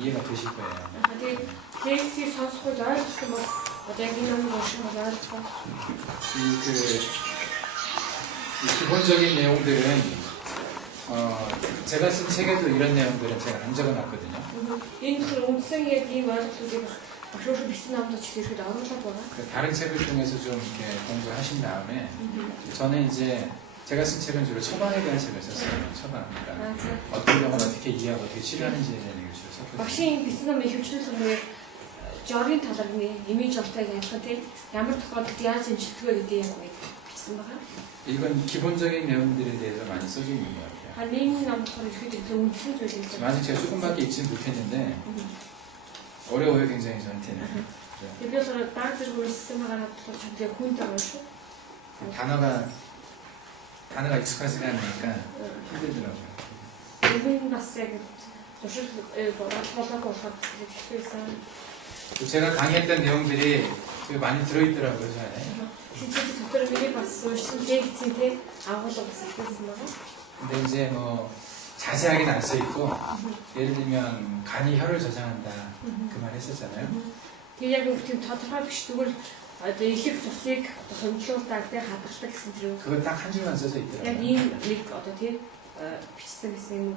이해가 되실 거예요. 근데 계획이 선수가 나왔을 뭐 어디는 것이 나왔어. 이 기본적인 내용들은 제가 쓴 책에도 이런 내용들은 제가 안 적어놨거든요. Энэ тэр үндсэн яг ийм ойлголтуудыг багшуур бичсэн намд ч ихэд оруулаад байгаа. 다른 책을 통해서 좀 이렇게 공부하신 다음에 저는 이제 제가 쓴 책은 주로 처방에 대한 책을 썼어요. 처방. 그러니까 어떤 병을 어떻게 이해하고 어떻게 치료하는지에 대한 얘기를 주로 썼거든요. Багшийн бичсэн намын хөвчлөл хүмүүс жоргийн талаар имиж ортойг ялгах тийм ямар тохиолдолд яаж эмчилдэг гэдэг юм бичсэн байгаа. 이건 기본적인 내용들에 대해서 많이 써져 있는 것 같아요. 한림 남처럼 이렇게 그 үндсэн зүйл들. 아직 제가 조금밖에 읽지 못했는데 어려워요, 굉장히 저한테는. Би өөрөөр даг зэрэг үйлссэн байгаа болохоор чадлаа хүнд байгаа шүү. 단어가 익숙하지가 않으니까 힘들더라고요. 이분 봤을 때 조실 보라고 하셨어요. 제가 강의했던 내용들이 되게 많이 들어있더라고요, 저 안에. 진짜 doktor 미리 봤어. 신제이한테 아무것도 없었거든요. 근데 이제 뭐 자세하게는 안 써 있고 예를 들면 간이 혀를 저장한다 그 말 했었잖아요. Тэгээ яг тийм тодорхой биш тэгвэл одоо ихэг цусыг хөндлөлтөд дээр хадгалдаг гэсэн тэр 그거 딱 한 줄만 써져 яг 있더라고요. ийм нэг одоо тийм бичсэн гэсэн юм.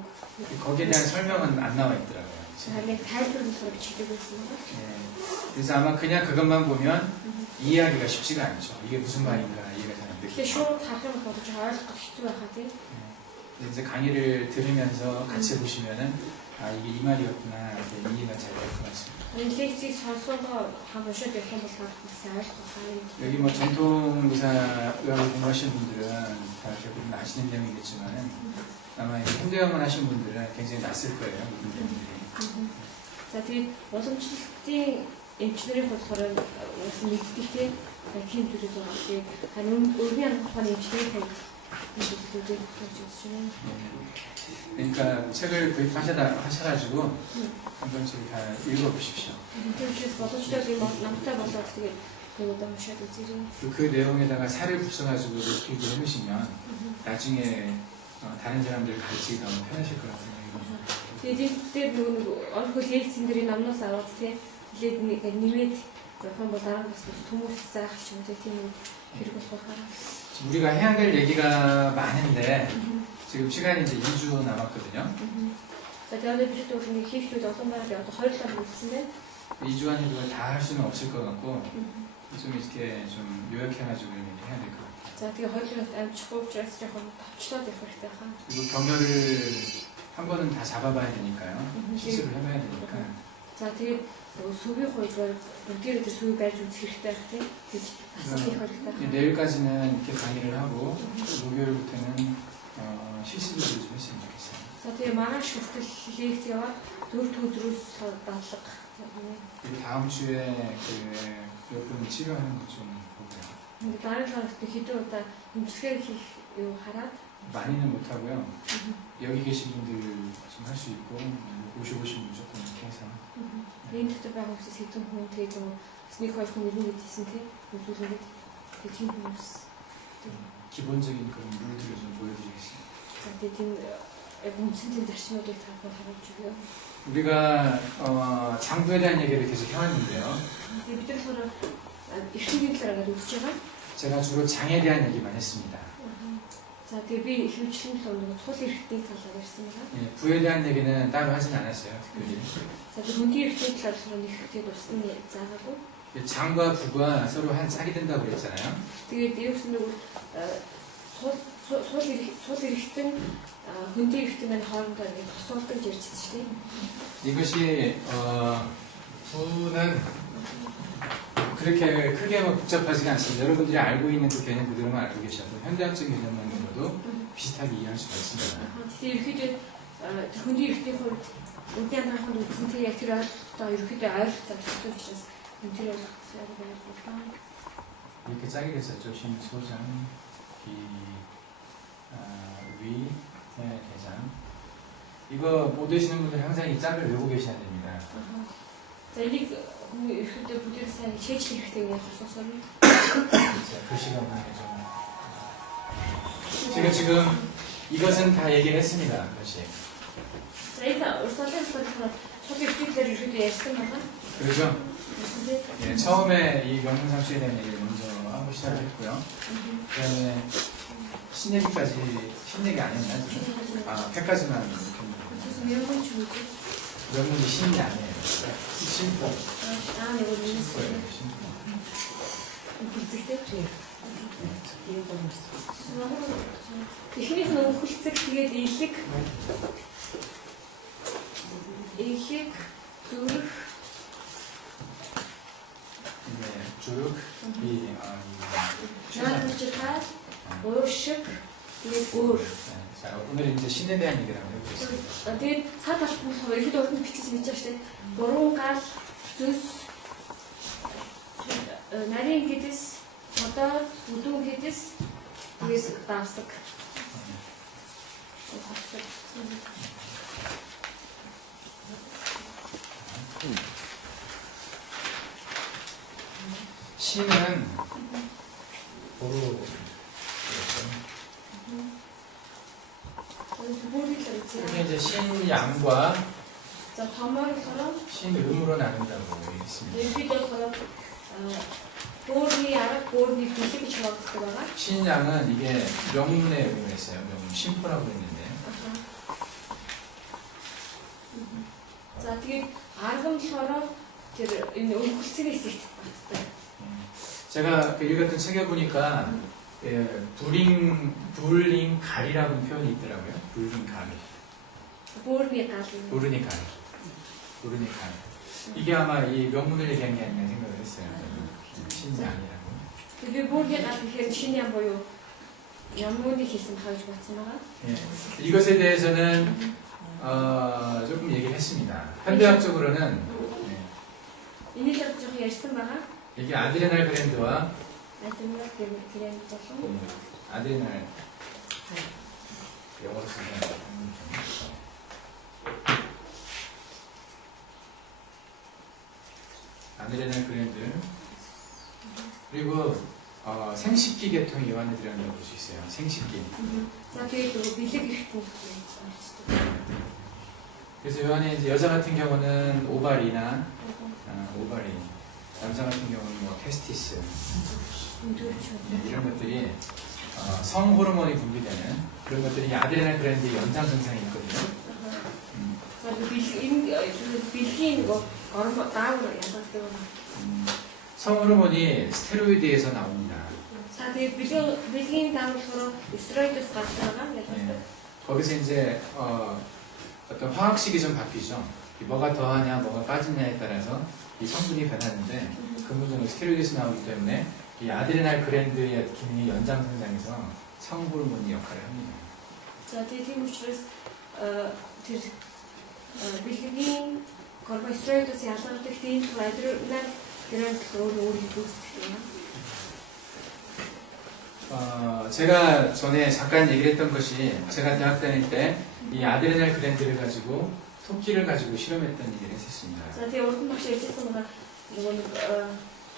거기에 대한 설명은 안 나와 있더라고요. нэг тайлбар нь бичдэг байсан юм байна. 그래서 아마 그냥 그것만 보면 이해하기가 쉽지가 않죠. 이게 무슨 말인가 이해가 잘 안 Тэгээ 되고. шууд харах юм бодож ойлгох хэцүү байхаа тийм. 이제 강의를 들으면서 같이 보시면은 아 이게 이 말이었구나 이렇게 이해가 잘 될 것 같습니다. Энэ лекцийг сонсоод хамшаад явах юм бол сайн ойлгох сайн. 여기 뭐 전통의학을 공부하시는 분들은 다 대부분 아시는 내용이겠지만은 아마 현대의학만 하신 분들은 굉장히 낯설 거예요. 모든 내용들이. За тэгээд уламжлалтын эмчнэрийн болохоор бас нэгдэлтэй тийм зүйлүүд байгаа. Тэгээд харин өргөний анхаарал эмчнэрийн зүйлүүдийг хийж үзсэн. 그러니까 책을 구입하셔가지고 한번 저기 다 읽어보십시오. 그래서 보도자들이 남자 보다 어떻게 그거다 무시해도 지금 그 내용에다가 살을 붙여가지고 노트북을 해보시면 나중에 다른 사람들 가르치기 너무 편하실 거라고 생각해요. Тэгээд нөгөө онхол лекцэндэрийн намнаас аваад тэгээд нэрээд зохион болоо бас хүмүүс заах юм тийм хэрэг болох байна. 우리가 해야 될 얘기가 많은데 지금 시간이 이제 2주 남았거든요. За тэгээд бид өөрийн хийхүүд олон байгаад одоо 2 сар үлдсэндээ 2주 안에 그걸 다 할 수는 없을 것 같고 좀 이렇게 좀 요약해가지고 이렇게 해야 될 것 같아요. За тэгээд 2 сар амжихгүй учраас жоохон товчлоод явах хэрэгтэй хаа. 그리고 경혈을 한 번은 다 잡아봐야 되니까요. 시술을 해봐야 되니까. За тэгээд сүвийн хувьд бүгдээр тэр сүв байж үзэх хэрэгтэй байх тийм. Тэгж асуух хэрэгтэй. 내일까지는 이렇게 강의를 하고 목요일부터는 실습을 좀 했으면 좋겠어요. За тэгээд маргааш хүртэл лекц яваад 4 өдрөөс дадлага. 그리고 다음 주에 몇 분 치료하는 것 좀 보고요. 근데 다른 사람한테 기도 удаа 음식을 хийх юу хараад 많이는 못하고요. 여기 계신 분들 좀 할 수 있고 오시는 무조건 이렇게 해서 энэ дотор байгаа хүмүүс хэдэн хүн тэгээд 스ник хоёр хүн ирнэ гэдсэн тийм үзүүлээд тийм хүмүүс 기본적인 그런 룰들을 좀 보여드리겠습니다. за тэгээд тийм үндсэндийн зарчмуудыг та бүхэн харуулж өгөө. 우리가 장부에 대한 얘기를 계속 해왔는데요. Тэгээд бид нар эрхний талаар үзэж байгаа. 제가 주로 장에 대한 얘기만 했습니다. За тэгээд би хөвчлэн нэг цул эрхтний талаар ярьсан байна. 부에 대한 얘기는 따로 하진 않았어요. 특별히. За тэгээд хөндийн эрхтний талаар нэг ихтэй туссан заагаагүй. 장과 부가 서로 한 짝이 된다고 그랬잖아요. Тэгээд ерөөс нэг цул эрхтэн хөндийн эрхтэн маань хоорондоо нэг тусуулдаг гэж ярьж байна шүү дээ. 이것이 부는 그렇게 크게 뭐 복잡하지가 않습니다. 여러분들이 알고 있는 그 개념 그대로만 알고 계셔도 현대학적 개념만으로도 비슷하게 이해할 수가 있습니다. Тэгээд ерөөхдөө хөндийн эрхтний хувьд үндийн анхаарал үзэнтэй яг тэр ойлголтоо ерөөхдөө ойлгох хэрэгтэй учраас тэр ойлголтыг ойлгох. 이렇게 짜기로 했었죠. 신소장, 위, 대장. 이거 못 되시는 분들은 항상 이 짝을 외우고 계셔야 됩니다. За энийг ерөөхдөө бүгд сайн шийдэх хэрэгтэй гэж асуусаар. 글씨가 보면 좀 지금 이것은 다 얘기를 했습니다. 그것이. За энэ урсгалын болохоор цул эрхтний 우리도 ярьсан байгаа. 그렇죠? 그래서 예, 처음에 이 명문상수에 대한 얘기를 먼저 하고 시작했고요. 그다음에 신얘기까지 신얘기 아니었나 지금? 아, 100까지만 그래서 명문 주지. 명문이 신이 아니에요. 신포. 아, 내가 신포예요. 믿었어요. 신포. 그때 техник нөө хүлцэг тэгээд элэг зүрх 네, 주룩, 이, 나누지가 오식 тэгээд өөр. 자, 오늘 이제 신에 대한 얘기를 한번 해보겠습니다. Тэгээд цаад талбарт ихэд урд нь бичсэн гэж байна шүү дээ. Буруу гал зүс нарийн гэдэс одоо бүдүүн гэдэс тэгээд давсаг. 신은 보로 이게 이제 신양과 자, 더머리처럼 신음으로 나눈다고 얘기했습니다. 여기도 보리 알아? 보리 비슷하게 좋아하더라. 신양은 이게 명문의 의미가 있어요. 명문 신포라고 했는데. 자, 되게 아름처럼 энэ өнгөлцгөөс 있었어요. 제가 그 읽었던 책에 보니까 예, 불링갈이라는 표현이 있더라고요. 불링갈. 보리갈. 부르니갈. 부르니갈. 이게 아마 이 명문을 얘기한 게 아닌가 생각을 했어요. 신양이라고. 그게 보리갈 тэгэхээр 신양 보여. 양문이 хийсэн хааж батсан байгаа. 예, 이것에 대해서는 조금 얘기를 했습니다. 현대학적으로는 Энийг л жоохон ярьсан байгаа. 이게 아드레날 그랜드와 아드레날 그랜드 болон 아드레날 영어로 쓰면 아드레날 그랜드 그리고 생식기 계통이 이 안에 들어간다고 볼 수 있어요. 생식기. 자, 그리고 밀릭 이렇게 그래서 이 안에 이제 여자 같은 경우는 오바리나 오바리, 남자 같은 경우는 뭐 테스티스 이런 것들이 성 호르몬이 분비되는 그런 것들이 아드레날 그랜드의 연장선상에 있거든요. 자, 밀린 거 얼마 다음으로 양상되어 성 호르몬이 스테로이드에서 나옵니다. 자, 밀린 다음으로 스테로이드 같다가 거기서 이제 어떤 화학식이 좀 바뀌죠. 뭐가 더하냐, 뭐가 빠지냐에 따라서 이 성분이 변하는데 근본적으로 스테로이드에서 나오기 때문에 이 아드레날 그랜드의 기능이 연장선상에서 성 호르몬이 역할을 합니다. 자, тийм учраас тэр бэлгийн карбонхидратаас ялгардаг тийм адренал грэнд өөр үүсгэх 제가 전에 잠깐 얘기를 했던 것이 제가 대학 다닐 때 이 아드레날 그랜드를 가지고 토끼를 가지고 실험했던 얘기를 했었습니다. 자, тэгээ урд нь багш ярьсан байгаа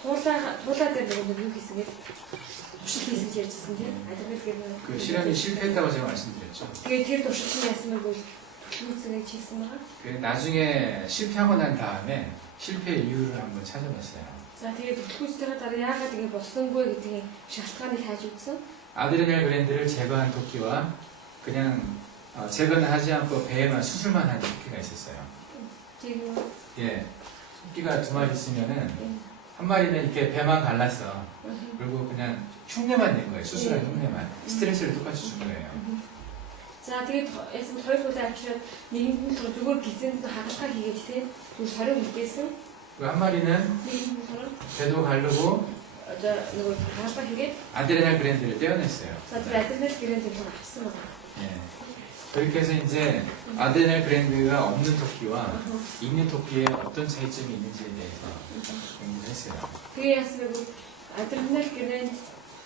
туулаа дээр нэг юу хийсэн гээд туршилт хийсэн гэж ярьжсэн тийм адренал гэрнэ. 그 실험이 실패했다고 제가 말씀드렸죠. тэгээ тэр туршилтын ясмыг бол төлөвлөсгөө хийсэн байгаа. 그 나중에 실패하고 난 다음에 실패 이유를 한번 찾아봤어요. 자, тэгээ төлөвлөсгөө дараа яагаад ингэ болсонгүй гэдгийг шалтгааныг хайж үзсэн. 아드레날 그랜드를 제거한 토끼와 그냥 제거는 하지 않고 배에만 수술만 한 토끼가 있었어요. 지금 예, 토끼가 두 마리 있으면은 한 마리는 이렇게 배만 갈랐어. 그리고 그냥 흉내만 낸 거예요. 수술한 흉내만. 스트레스를 똑같이 준 거예요. 자, тэгээд яасан хоёр удаа авчираад нэгэн нь зүгээр гизээнд хагалгаа хийгээд тийм зүгээр сорин үлдээсэн. 그리고 한 마리는 배도 가르고 нөгөө хагалгаа хийгээд 아드레날 그랜드를 떼어냈어요. 자, 그 아드레날 그랜드를 авсан байна. 예. 그렇게 해서 이제 아드레날 그랜드가 없는 토끼와 있는 토끼에 어떤 차이점이 있는지에 대해서 공부를 했어요. Тэгээ яасан нэг а드реналь грэнд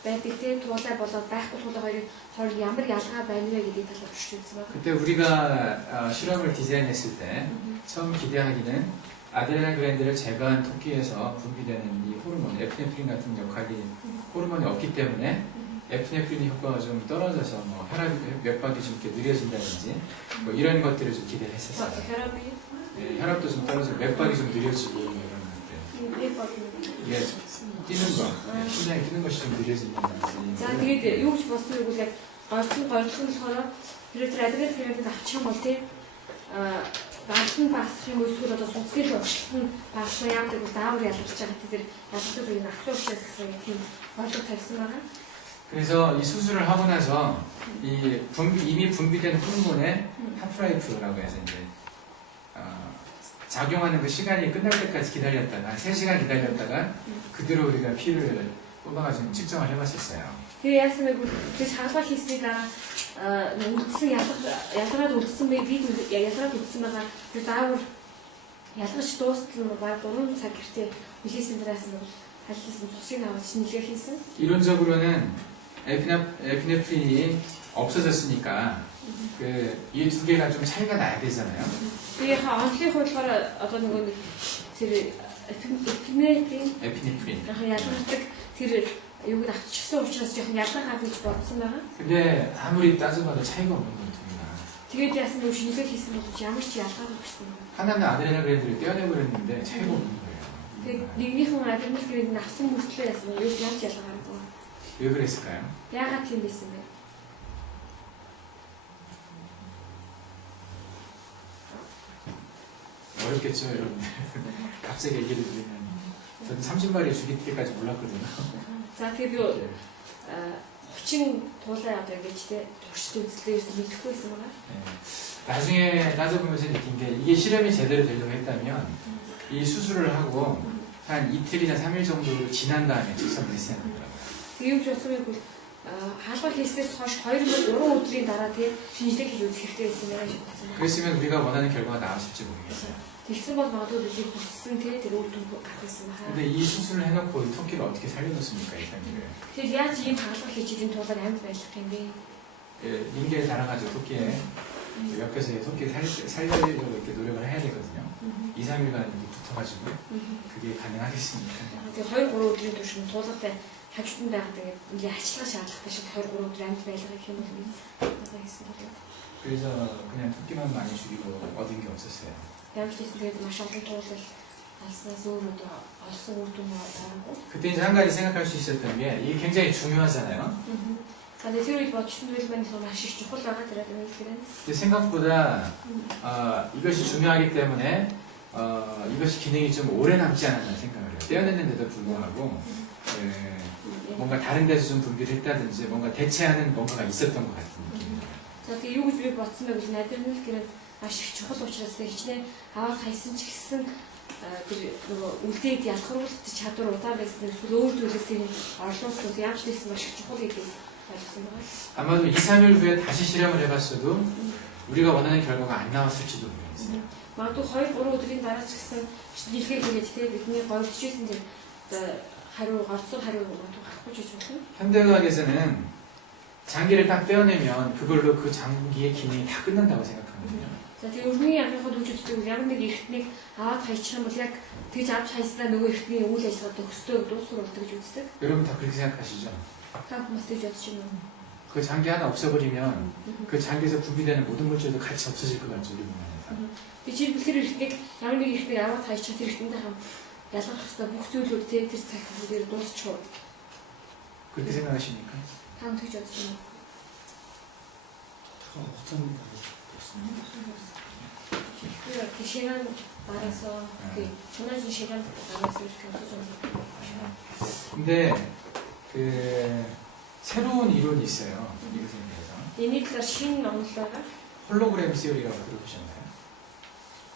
байдаг тийм туулай болоод байхгүй туулай хоёрын ямар ялгаа байна вэ гэдгийг талаар туршиж үзсэн байна. 그때 우리가 실험을 디자인했을 때 처음 기대하기는 아드레날 그랜드를 제거한 토끼에서 분비되는 이 호르몬, 에피네프린 같은 역할이 호르몬이 없기 때문에 에피네프린 효과가 좀 떨어져서 뭐 혈압이 맥박이 좀 이렇게 느려진다든지 뭐 이런 것들을 좀 기대를 했었어요. 혈압이 혈압도 좀 떨어지고 맥박이 좀 느려지고 이런 것들. 이게 뛰는 거, 심장이 뛰는 것이 좀 느려진다든지. За тэгээд юу гэж болсон вэ гэвэл голцсон болохоор тэр адреналин тэрэг авчих юм бол тий галт нь багасах юм эсвэл одоо судасны урагшлт нь багасах юм гэдэг даавар ялгарч байгаа тэр ялгардаг үеийн авах учраас гэсэн тийм бодлого тавьсан байгаа. 그래서 이 수술을 하고 나서 이미 분비된 호르몬의 하프라이프라고 해서 이제 작용하는 그 시간이 끝날 때까지 기다렸다가 3시간 기다렸다가 그대로 우리가 피를 뽑아가지고 측정을 해봤었어요. Тэгээ яасан бэ гэвэл тэр шалгалт хийсний дараа үлдсэн ялгараад үлдсэн бай бид ялгараад үлдсэн байгаа тэр даавар ялгаж дуустал баг 3 цаг гэртээ үлээсэн дээрээс нь халилсан цусыг аваад шинжилгээ хийсэн. 이론적으로는 에피네프린이 없어졌으니까 이 두 개가 좀 차이가 나야 되잖아요. Тэгээ онцлог хувьдлаар одоо нөгөө тэр 에피네프린. ялгардаг тэр юуг авчихсан учраас жоохон ялгаа хаа гэж бодсон байгаа. 근데 아무리 따져봐도 차이가 없는 것 같습니다. Тэгээд яасан бэ шинжилгээ хийсэн бол ямар ч ялгаагүй гэсэн юм. 하나는 아드레날그랜드를 떼어내버렸는데 차이가 없는 거예요. Тэгээд нэгнийхэн адреналин авсан мөртлөө яасан юу ямар ч ялгаа гарахгүй. 왜 그랬을까요? Яагаад тийм байсан бэ? 어렵겠죠, 여러분들. 갑자기 얘기를 드리면 저는 30마리 죽일 때까지 몰랐거든요. За тэгээд юу 30 туулаа одоо ингэж тэ туршид үзлээс мэдэхгүй байсан байгаа. 나중에 따져보면서 느낀 게 이게 실험이 제대로 되려고 했다면 이 수술을 하고 한 이틀이나 3일 정도 지난 다음에 측정을 했어야 하더라고요. Тэгээд юу ч болсон бэ гэвэл хаалга хийснээс хойш 2-3 өдрийн дараа тэ шинжилгээ хийж үзэх хэрэгтэй байсан юм шиг байна. 그랬으면 우리가 원하는 결과가 나왔을지 모르겠어요. тэгсэн бол магадгүй бид хүссэн тэ тэр үр дүн гарах байсан байна. 근데 이 수술을 해놓고 이 토끼를 어떻게 살려놓습니까, 이 사람들을? Тэгэхээр яаж ийм хаалга хийж идэх тулд амьд байх юм бэ? 링게에 달아가지고 토끼에 옆에서 이 토끼 살려려고 이렇게 노력을 해야 되거든요. 2, 3일간 이렇게 붙어가지고 그게 가능하겠습니까? Тэгээд 2-3 өдрийн турш туулгатай хажууданд байгаад ингээд ингээ ачлах шаардлагатай шиг 2-3 өдөр амьд байлгах юм бол одоо хийсэн байна. 그래서 그냥 토끼만 많이 죽이고 얻은 게 없었어요. Ямар ч гэсэн тэгээд маш олон туулал алснаас өөр одоо олсон үр дүн байгаагүй. 그때 이제 한 가지 생각할 수 있었던 게 이게 굉장히 중요하잖아요. 근데 тэр үед бодсон зүйл маань маш их чухал байгаа тэр адреналин. 근데 생각보다 이것이 중요하기 때문에 이것이 기능이 좀 오래 남지 않았나 생각을 해요. 떼어냈는데도 불구하고 뭔가 다른 데서 좀 분비를 했다든지 뭔가 대체하는 뭔가가 있었던 것 같은 느낌이에요. За тэгээ юу гэж би бодсон бэ гэвэл адреналин гэрээ маш их чухал учраас хичнээн аваад хайсан ч гэсэн тэр нөгөө үлдээд ялгаруулах чадвар удаан байсан эсвэл өөр зүйлсийн орлуулсан ямар ч гэсэн маш их чухал гэдэг ойлгосон байна. 아마도 2, 3일 후에 다시 실험을 해봤어도 우리가 원하는 결과가 안 나왔을지도 모르겠어요. Магадгүй 2-3 өдрийн дараа ч гэсэн шинжилгээ хийгээд тэгээ бидний голдчихсэн тэр хариу голцсон хариу магадгүй гарахгүй ч болно. 현대의학에서는 장기를 딱 떼어내면 그걸로 그 장기의 기능이 다 끝난다고 생각하거든요. За тэгээ өргөний янхад хүчтэй ямар нэг эртнийг аваад хайчих юм бол яг тэгж авч хайснаа нөгөө эртний үйл ажиллагаа төгсдөө дуусгар болдог гэж үздэг. 여러분 다 그렇게 생각하시죠? Та хүмүүс тэгж бодож байна уу? 그 장기 하나 없애버리면 그 장기에서 분비되는 모든 물질도 같이 없어질 것 같죠, 우리 몸안에서. Би чи тэр эртнийг ямар нэг эртнийг аваад хайчих тэр эртнийхээ хамт ялгах хэвээр бүх зүйлүүд тэр цаг дээр дуусчих. 그렇게 생각하십니까? Та тэгж бодож байна уу? 그 시간 알아서 그 정해진 시간 알아서 이렇게 하죠. 근데 그 새로운 이론이 있어요. 이것에 대해서. 얘네 талаар шинэ онолоогоор 홀로그램 시어리라고 들어보셨나요?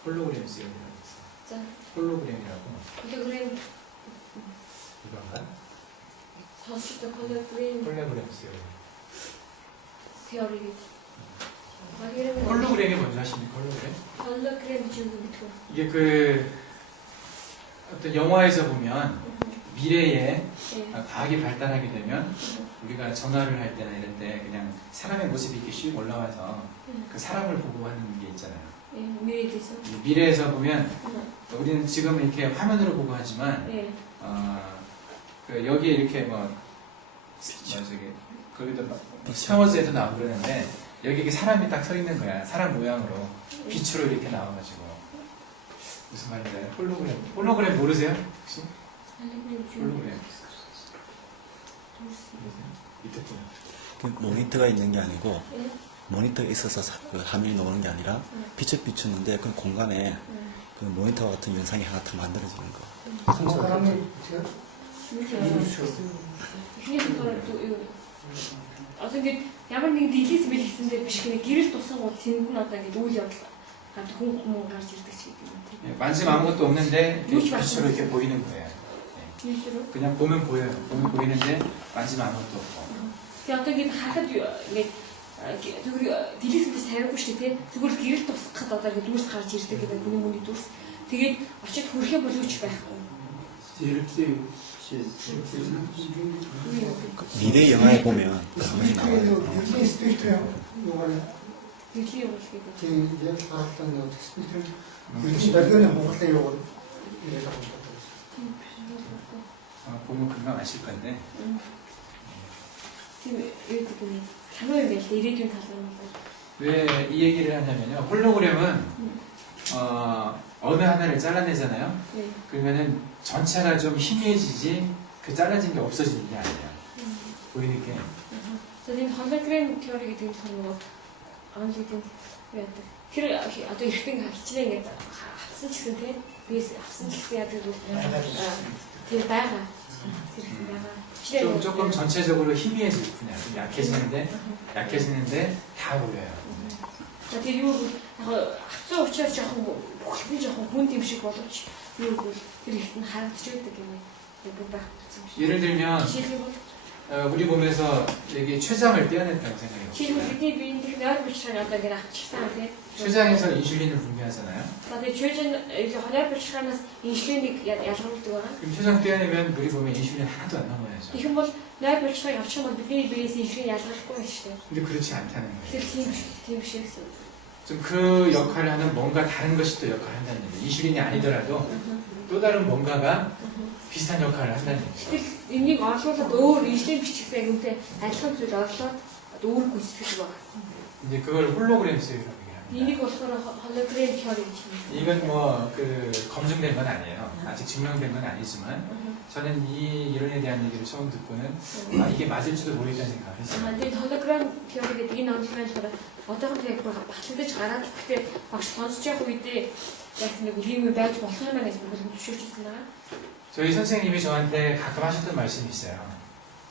홀로그램 시어리라고 있어요. за 홀로그램이라고. 홀로그램 이건가? сонсчтой 홀로그램 홀로그램 시어리. теории. 홀로그램이 뭔지 아십니까? 홀로그램? 홀로그램 지금 밑으로. 이게 그 어떤 영화에서 보면 미래에 과학이 발달하게 되면 우리가 전화를 할 때나 이럴 때 그냥 사람의 모습이 이렇게 슉 올라와서 그 사람을 보고 하는 게 있잖아요. 미래에 대해서. 미래에서 보면 우리는 지금 이렇게 화면으로 보고 하지만 그 여기에 이렇게 뭐 저기 거기도 스타워즈에도 나오고 그러는데 여기 이렇게 사람이 딱 서 있는 거야. 사람 모양으로 빛으로 이렇게 나와가지고 무슨 말인가요? 홀로그램 모르세요? 혹시? 홀로그램 밑에 분. 그 모니터가 있는 게 아니고 예? 모니터가 있어서 그 화면이 나오는 게 아니라 빛을 비추는데 그 공간에 그 모니터 같은 영상이 하나 더 만들어지는 거. 공간하면 Эхний болохоор одоо ингээд ямар нэг дийлээс мэл хийсэндээ биш гэнэ гэрэл тусан гол тэнд нь одоо ингээд үйл явдал хүн гарч ирдэг ч гэдэг юм тийм. 예, 만지면 아무것도 없는데 뭐지, 빛으로 이렇게 보이는 거예요. 예. Юус로. 그냥 보면 보여요. 보면 보이는데 만지면 아무것도 없고. Тэгээ одоо ингээд харахад ингээд зүгээр дийлээс мэл тавиагүй шүү дээ тийм. Зүгээр гэрэл тусахад одоо ингээд дүүрс гарч ирдэг гэдэг хүний дүүрс. Тэгээд очиж хүрхээ боловч байхгүй. 미래 영화에 보면 그런 것이 나와요. Бидний спектр юугаар Дэлхийн явуулгыг тийм яг хаалтан нэг спектр бидний долгионы хонглын юугаар яриад байгаа юм байна. 보면 금방 아실 건데. тийм юу гэдэг нь кино юм байл ирээдүйн талаар нь бол 왜 이 얘기를 하냐면요. 홀로그램은 어느 하나를 잘라내잖아요. 네. 그러면은 전체가 좀 희미해지지 그 잘라진 게 없어지는 게 아니에요. 보이는 게. 저는 홀로그램 теория гэдэг нь нөгөө англигийн юу яадаг. Тэр одоо эртэн хичнээн ингээд авсан ч гэсэн тийм бис авсан ч гэсэн яадаг бол тэр байгаа. Тэр их байгаа. 조금 전체적으로 희미해질 뿐이야. 좀 약해지는데 다 보여요. За тэр юу бол яг авсан учраас жоохон бүхэлдэн жоохон хүн юм шиг боловч юу бол тэр ихт нь харагдаж байдаг юм. бүр байх гэсэн юм шиг. 예를 들면 Жишээлбэл 우리 몸에서 여기 췌장을 떼어냈다고 생각해요. жишээлбэл бидний биеийн дэх нойр булчиргааны одоо ингээд авчихсан тийм. 췌장에서 인슐린을 분비하잖아요. За тэгээ чөжин нойр булчиргаанаас инсулинийг ялгардаг байгаа. 그럼 췌장 떼어내면 우리 몸에 인슐린 하나도 안 남아야죠. Их юм бол нойр булчиргааг авчих юм бол бидний биеэс инсулин ялгархгүй байна шүү дээ. 근데 그렇지 않다는 거예요. Тэр тийм биш гэсэн. 좀 그 역할을 하는 뭔가 다른 것이 또 역할을 한다는 얘기예요. 인슐린이 아니더라도 또 다른 뭔가가 비슷한 역할을 한다는 얘기죠. Тэгэл энийг орлуулад өөр инсулин бичихсэн юмтэй адилхан зүйл орлоод өөр гүйцэтгэж байгаа. 이제 그걸 홀로그램 세이라고 얘기합니다. Энийг болохоор hologram theory гэж байна. 이건 뭐 그 검증된 건 아니에요. 아직 증명된 건 아니지만 저는 이 이론에 대한 얘기를 처음 듣고는 이게 맞을지도 모르겠다는 생각을 했어요. Тэгээд hologram theory гэдэг энэ онцлог болохоор одоохон яг багтлагдаж гараад гэхдээ багш сонсож явах үедээ яг нэг юм байж болох юм байна гэж би зөвшөөрчихсэн байгаа. 저희 선생님이 저한테 가끔 하셨던 말씀이 있어요.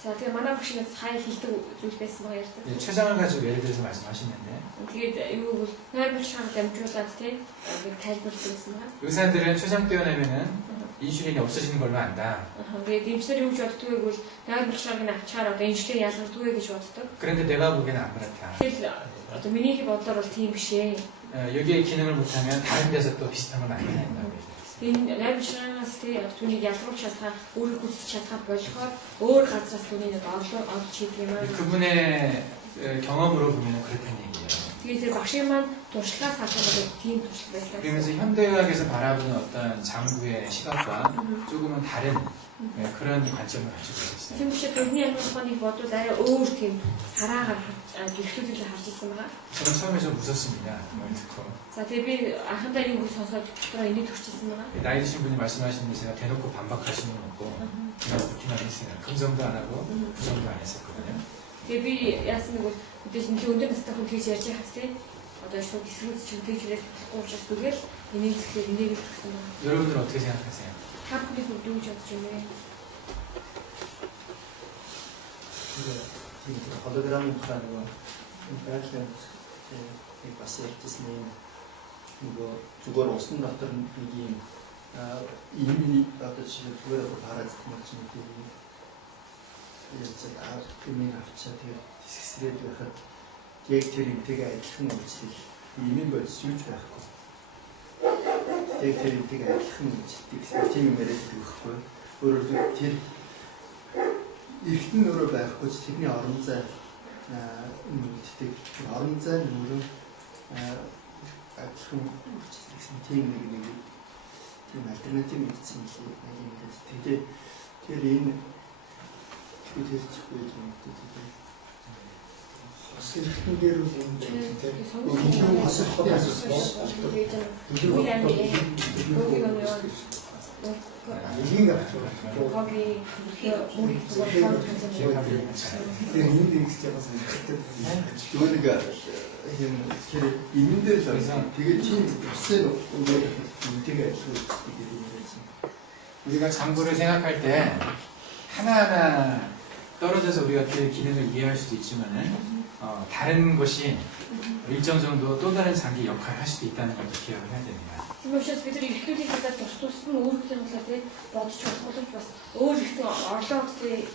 За тэгээ манай багш нэг хай хэлдэг зүйл байсан байгаа ярьдаг. 췌장을 가지고 예를 들어서 말씀하시는데 Тэгээд юу бол нойр булчиргааг дамжуулаад тийм ингээд тайлбарлаж байсан байгаа. 의사들은 췌장 떼어내면은 인슐린이 없어지는 걸로 안다. Тэгээд эмчнэр юу гэж боддгоо гэвэл нойр булчиргааг нь авчаар одоо инсулин ялгардгүй гэж боддог. 그런데 내가 보기에는 안 그렇다. Тэгэл одоо миний бодлоор бол тийм биш ээ. 여기에 기능을 못하면 다른 데서 또 비슷한 걸 만들어낸다고 얘기해요. Энэ нойр булчиргаагаас тийм түүнийг ялгаруулж чадхаа өөрөө гүйцэтгэж чадхаа болохоор өөр газраас түүнийг олж хийдэг юм аа. 그분의 경험으로 보면 그렇다는 얘기예요. Тэгээд тэр багшийн маань туршлагаас харахад тийм туршлага байсан. 그러면서 현대의학에서 바라보는 어떤 장부의 시각과 조금은 다른 그런 관점을 가지고 있어요. Тийм учраас бидний амьдралыг бодвол арай өөр тийм хараагаар гэрхтүүдийг харж ирсэн байгаа. 저는 처음에 좀 웃었습니다. 그 말 듣고. За тэгээ би анхандаа энийг сонсоод дотроо энийг төрчихсэн байгаа. 나이 드신 분이 말씀하시는데 제가 대놓고 반박할 수는 없고 그냥 듣기만 했어요. 긍정도 안 하고 부정도 안 했었거든요. Тэгээ би яасан нэг бол мэдээж нэг өндөр настай хүн тэгж ярьж байхад тийм одоо шууд эсрэг ч тэгж ирэх болохгүй учраас түгээл энийг зөвхөн энийг л гэсэн байна. 여러분들 어떻게 생각하세요? Та бүхний хувьд юу гэж бодож байна вэ? Hologram нөгөө байгалийн бас ярьжсэн юм нөгөө зүгээр усан дотор нэг юм ийм одоо зүгээр парад гэх юм чинь яг энэ авчаа тэгээд хэсгсрээд байхад яг тэр юмтэйгээ адилхан үйлчлэл ийм бодис юуч байхгүй. Тэгээд тэр юмтэйгээ адилхан үйлчлэлтэй гэсэн тийм юм яриад байхгүй. Өөрөөр тэр ихтэн өөрөө байхгүй ч тэрний орон зай нэгддэг. Орон зай өөрөө адилхан үйлчлэл гэсэн тийм нэг тийм альтернатив мэдсэн юм л тэгээд тэр энэ тэр чигээр юм гэдэг. бас эрдэнэ дээр үл юм 그 тийм. 성경 봤을 것 같았어. 얘기가 없죠. 거기 우리 그거 인데 익스제가서 그때 그러니까 이렇게 이민들 중에서 되게 좀 빡세로 되게 우리가 장부를 생각할 때 하나하나 떨어져서 우리가 그 기능을 이해할 수도 있지만은 다른 것이 일정 정도 또 다른 장기 역할을 할 수도 있다는 것도 기억을 해야 됩니다. Тиймээс бид нар ихлүүдийн талаар тус нь өөрийнхөө талаар тий бодож болох бас өөр ихтэй орлоод тий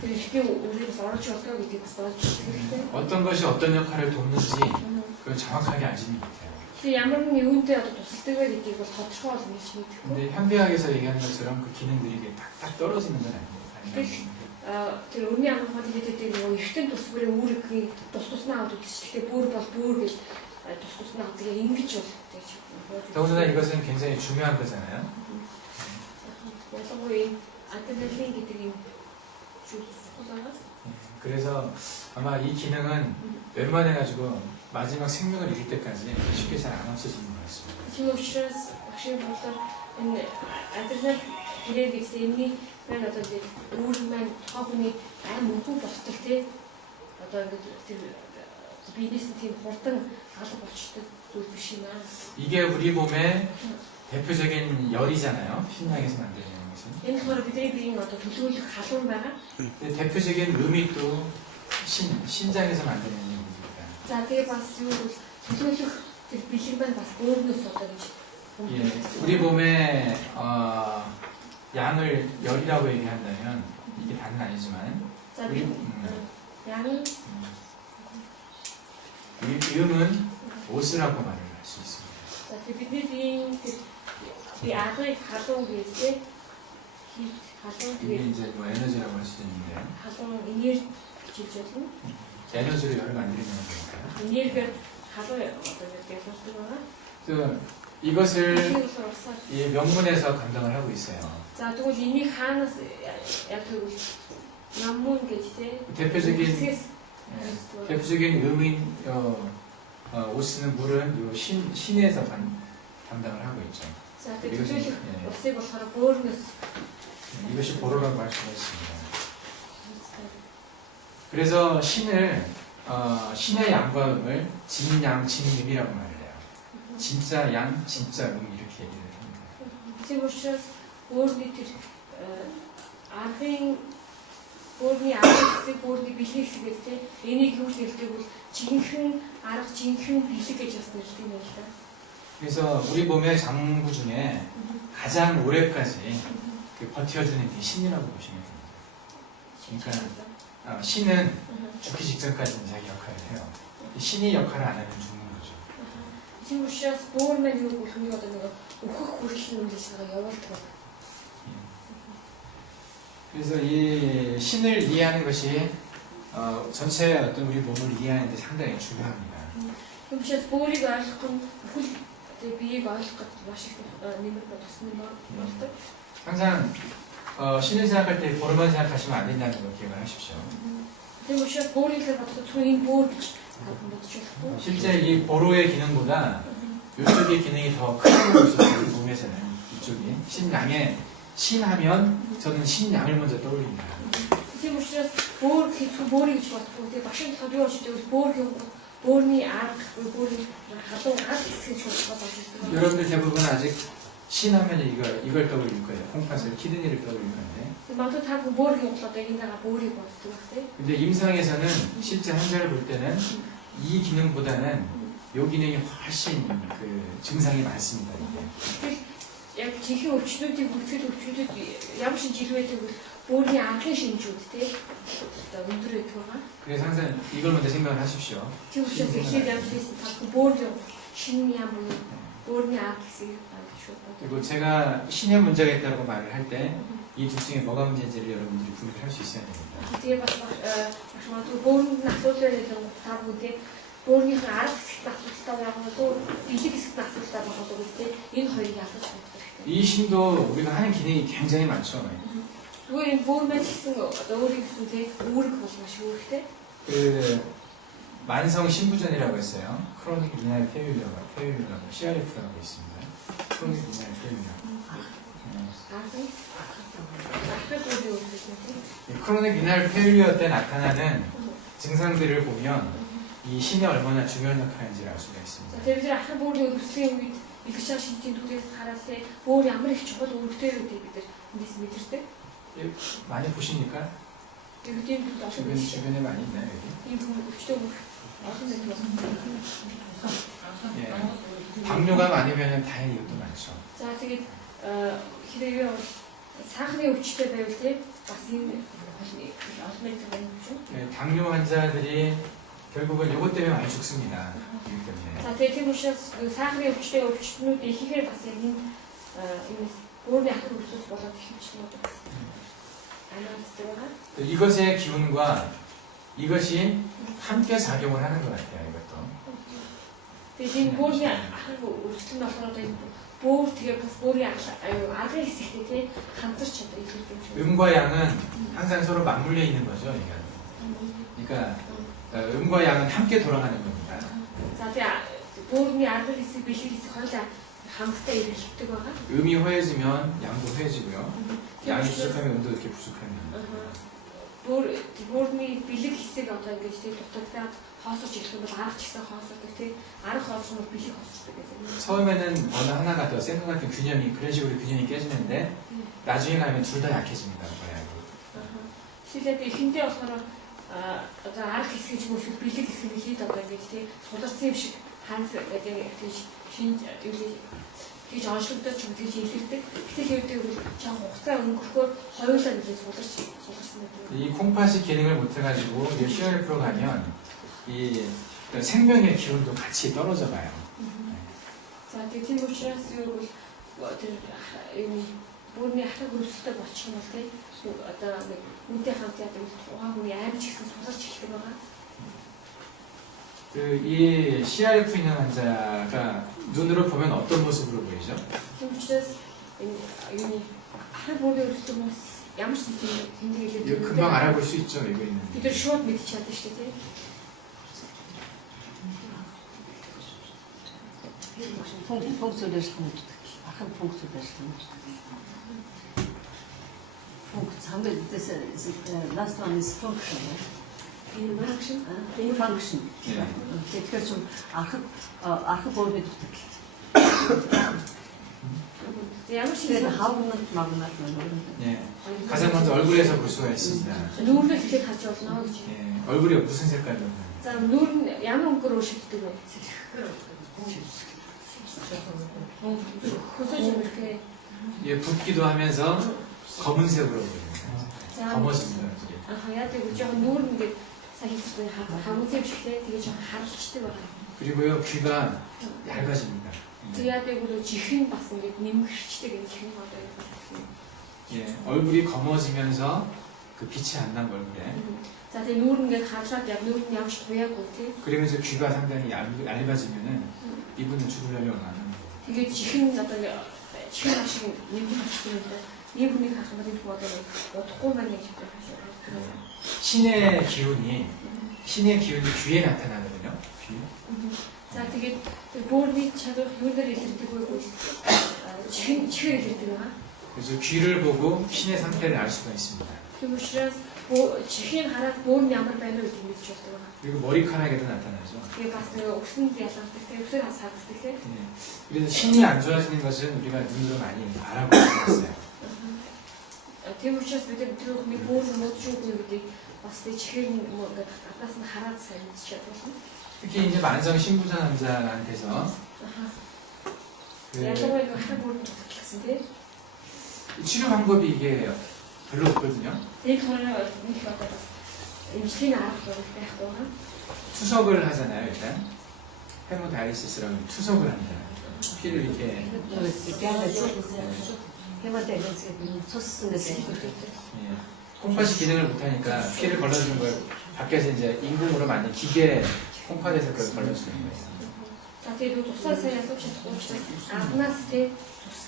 тэр ихтэй өөрөөс орж явдаг гэдгийг бас бодож хэрэгтэй. 어떤 것이 어떤 역할을 돕는지 그걸 정확하게 알지는 못해요. Тэгээ ямар нэгэн юунтэй одоо тусалдаг вэ гэдгийг бол тодорхой бол мэдж мэдэхгүй. 근데 현대학에서 얘기하는 것처럼 그 기능들이 이게 딱딱 떨어지는 건 아니에요. Тэр өрний амрахад хэлээд нөгөө ихтэй тусбарын үүргийн туснаа аваад үзчихлээ. бүр бол бүр гэж туснаа тэгээ ингэж бол гэж. 더군다나 이것은 굉장히 중요한 거잖아요. ялангуяа адреналин гэдэг юм зүйлс. 그래서 아마 이 기능은 웬만해가지고 마지막 생명을 잃을 때까지 쉽게 잘 안 없어지는 것 같습니다. Тийм учраас багшийн бодлоор энэ адреналин хэрэг гэдэг юмний маань одоо тийм үүрэг маань тухайн хүний аим үгүй болтол тий одоо ингээд тэр бизнес тийм хурдан алга болчихдог зүйл биш юм аа. 이게 우리 몸의 대표적인 열이잖아요. 신약에서 만들어지는 것은. Энэ болохоор бидний биеийн одоо төлөвлөх халуун байгаа. 근데 대표적인 음이 또 신장에서 만드는 음입니다. За тэгээ бас юу бол төлөвлөх тэр бэлэг маань бас өөрнөөс одоо гэж. 예, 우리 몸의 양을 열이라고 얘기한다면 이게 다는 아니지만 За 우리 би 양이 음은 옷이라고 말을 할 수 있습니다. за тэр бидний биеийн тэр би агыг халуун гэдэг халуун 이게 тэгээ 이제 뭐 에너지라고 할 수 있는데 халуун энерги гэж болно. 에너지로 열을 만드는 거니까요. энергиэр халуун одоо гэдэг болдог байгаа. 그래서 이것을 Тэгэхээр усаар 이 명문에서 감당을 하고 있어요. за тэгвэл энийг хаанаас яг тэгвэл наммун гэж тий 대표적인 음인 옷 쓰는 물은 요 신에서 담당을 하고 있죠. за тэр төлөвлөх усыг болохоор бөөрнөөс 이것이 보로라고 할 수가 있습니다. 그래서 신을 신의 양과 음을 진양, 진음이라고 말을 해요. 진짜 양, 진짜 음 이렇게 얘기를 합니다. тийм учраас бөөрний тэр аргын бөөрний аргыг бөөрний бэлэг хэсэг гэдэг тий энийг юу гэж нэрдэг бол жинхэнэ арга жинхэнэ бэлэг гэж бас нэрдэг юм байна л да. 그래서 우리 몸의 장부 중에 가장 오래까지 버텨주는 게 신이라고 보시면 됩니다. 그러니까 신은 죽기 직전까지는 자기 역할을 해요. 신이 역할을 안 하면 죽는 거죠. Тийм учраас бөөр маань юу болох нь одоо нэг өөхөх хүртэл үндэс байгаа явуулдаг. 그래서 이 신을 이해하는 것이 전체 어떤 우리 몸을 이해하는 데 상당히 중요합니다. Тийм учраас бөөрийг ойлгох нь бүхэл тэгээ биеийг ойлгох гэдэг маш их нэмэр бодсон юм болдог. 항상 신을 생각할 때 보로만 생각하시면 안 된다는 걸 기억을 하십시오. Тийм учраас бөөрийг л бодоход түүний бөөр гэж бодож болохгүй. 실제 이 보로의 기능보다 이쪽의 기능이 더 크다고 볼 수 있어요. 몸에서는 이쪽이 신양에 신하면 저는 신양을 먼저 떠올립니다. Тийм учраас бөөр хэцүү бөөрийг гэж бодохгүй. Тэгээ башин тодорхой болж байгаа бөөрний арга бөөрийн халуун арга хэсгийг шууд бодож ирдэг. 여러분들 대부분 아직 신하면 이걸 떠올릴 거예요. 콩팥을 키드니를 떠올릴 건데. магадгүй та бөөрийн бодлоо эндээгаа бөөрийг боддог байх тийм. 근데 임상에서는 실제 환자를 볼 때는 이 기능보다는 요 기능이 훨씬 그 증상이 많습니다. 이게. Яг жинхэнэ өвчнүүдийг бүртгэл өвчнүүд ямар шинж ирэх байдаг вэ? Бөөрийн анхны шинжүүд тий. Одоо өндөр байдаг байгаа. 그래서 항상 이걸 먼저 생각을 하십시오. Тийм учраас эхлээд ямар хийсэн та бөөрийн шинэ ямар бөөрийн анх гэсэн шүү. 그리고 제가 신의 문제가 있다고 말을 할 때 이 둘 중에 뭐가 문제인지를 여러분들이 분별할 수 있어야 됩니다. Тэгээ бас магадгүй бөөрийн асуудал байдаг та бүхэн бөөрийн арга хэсэгт асуудалтай байгаа бол бэлэг хэсэгт асуудалтай байгаа бол тий. Энэ хоёрыг ялгаж бодох хэрэгтэй. 이 신도 우리가 하는 기능이 굉장히 많죠. зүгээр энэ бөөр маань гэсэн одоо өөрийн гэсэн тий үүрэг бол маш үүрэгтэй. 그 만성 신부전이라고 했어요. 크로닉 리날 페일리어라고 CRF라고 있습니다. 크로닉 리날 페일리어. 이 크로닉 리날 페일리어 때 나타나는 증상들을 보면 이 신이 얼마나 중요한 역할을 하는지를 알 수가 있습니다. Тэр бид ахын бөөрийн өвслийн үед их шаа шинжтэй түүхээс хараас бөөр ямар их чухал өвдөлттэй үүдийг бид нар эндээс мэдэрдэг. 많이 보십니까? Өвдөний төвд олон 주변에 많이 있나요 여기? ийм өвчтөй өвс олон байдаг. 예. 당뇨가 많으면 다행히 이것도 많죠. За тэгээд хэрэг сахарын өвчтөй байвал тий бас энэ олон байдаг юм шүү. 예, 당뇨 환자들이 결국은 이것 때문에 많이 죽습니다. 이기 때문에. За тэгээд тийм учраас сахарын өвчтөй өвчтнүүд ихээр бас яг энэ өөрийн ахын өвсөс болоод ихвчлүүд 안녕하세요. 이것의 기운과 이것이 함께 작용을 하는 것 같아요. 이것도. Тэгээд энэ бөөрийн ахын өвсөл нь болохоор бөөр тэгээ бас бөөрийн аргын хэсэгтэй тий хамтарч чаддаг юм шиг. 음과 양은 항상 서로 맞물려 있는 거죠. 그러니까 음과 양은 함께 돌아가는 겁니다. За тэгээ бөөрийн аргын хэсэг бэлэг хэсэг хоёулаа хамтдаа ирэлтдэг байгаа. 음이 허해지면 양도 허해지고요. 양이 부족하면 음도 이렇게 부족합니다. Бөөрийн бэлэг хэсэг одоо ингэж тий дутагдаад хоосорч ирэх юм бол арга ч гэсэн хоосордог тий арга хоосор нь бэлэг хоосордог гэдэг. 처음에는 어느 하나가 더 센 것 같은 균형이 그런 식으로 균형이 깨지는데 나중에 가면 둘 다 약해집니다. 실ээд эхэндээ болохоор одоо арга хэсэг ч юм уу бэлэг хэсэг нэлээд одоо ингэж тий сударсан юм шиг ханс гэдэг тийм шинж тэгж онцлогдож ч тэгж илэрдэг. Гэтэл хэвдэг бол чам хугацаа өнгөрөхөөр хоёулаа нэлээд сударсан байдаг. 이 콩팥이 기능을 못해가지고 이제 CRF로 가면 이 생명의 기운도 같이 떨어져 가요. За тийм учраас юу бол тэр бүрний ахыг өрсөлдөж бочих юм бол тий одоо нэг үнтэй хамт яадаг тухайн хүний аим ч гэсэн суларч эхэлдэг байгаа. 이 CRF 있는 환자가 눈으로 보면 어떤 모습으로 보이죠? Тийм учраас энэ юуны ахыг бүрний өрсөлдөж бас ямар ч тэмдэг 이거 хэлээд 금방 알아볼 수 있죠, 이거 있는. бид нар шууд мэдчих чаддаг шүү дээ тий. Функцию ахын функцию last one is function. Function. 예. Тэгэхээр чинь ахын бөөрийн дутагдал. Ямар ч Тэгээд юм хавнат магнат 예. 가장 먼저 얼굴에서 볼 수가 있습니다. нүүрнээ ихтэй харж болно гэж. 예. 얼굴이 무슨 색깔로? За нүүр нь ямар өнгөөр шивддэг вэ? хөсөж 이렇게 예, 붓기도 하면서 검은색으로 보입니다. За 검어집니다. яадаг вэ? жоохон нүүр нь ингээд сайн хийсэн хамгаалсан юм шигтэй тэгээ жоохон харалчдаг байна. 그리고요, 귀가 얇아집니다. Тэгээ яадаг вэ? чихэн бас ингээд нэмгэрчдэг юм чихэн одоо юм. 예, 얼굴이 검어지면서 그 빛이 안 난 얼굴에. За тэгээ нүүр ингээд хараад яг нүүр нь ямар ч туяагүй тий. 그러면서 귀가 상당히 얇아지면은 이분은 죽으려면 안 합니다. Тэгээ чихэн одоо чихэн шиг нэмгэрчдэг юм да. Нэг хүний харах юм бол энэ одоо удахгүй маань яаж хэлэх вэ? 신의 기운이 귀에 나타나거든요. 귀. За тэгээд бөөрийн чадвар юунаар илэрдэг вэ гэж чихэр илэрдэг байгаа. 그래서 귀를 보고 신의 상태를 알 수가 있습니다. Тийм учраас чихийг хараад бөөр нь ямар байна вэ гэдгийг мэдчих болдог байгаа. 그리고 머리카락에도 나타나죠. Тэгээ бас нэг өгсөнд ялгардаг, өгсөөр хасагддаг тийм. 예. 그래서 신이 안 좋아지는 것은 우리가 눈으로 많이 알아볼 수 있어요. Тийм учраас бид тэр хүний бөөр нь модчгүй гэдгийг бас тэг чихэр нь ингээд гаднаас нь хараад сайн мэдчих чадвал. 특히 이제 만성 신부전 환자한테서 ялангуяа нэг хата бөөр нь тутагсан тийм. 치료 방법이 이게 별로 없거든요. Тэр хоёр нэг одоо бас эмчлийн арга байх байгаа. 투석을 하잖아요, 일단. 헤모다이리시스라고 투석을 합니다. 피를 이렇게. 예. 콩팥이 기능을 못하니까 피를 걸러주는 걸 밖에서 이제 인공으로 만든 기계 콩팥에서 그걸 걸러주는 거예요. За тэгээд тусаа сайн ялгаж чадахгүй учраас гаднаас тийм тус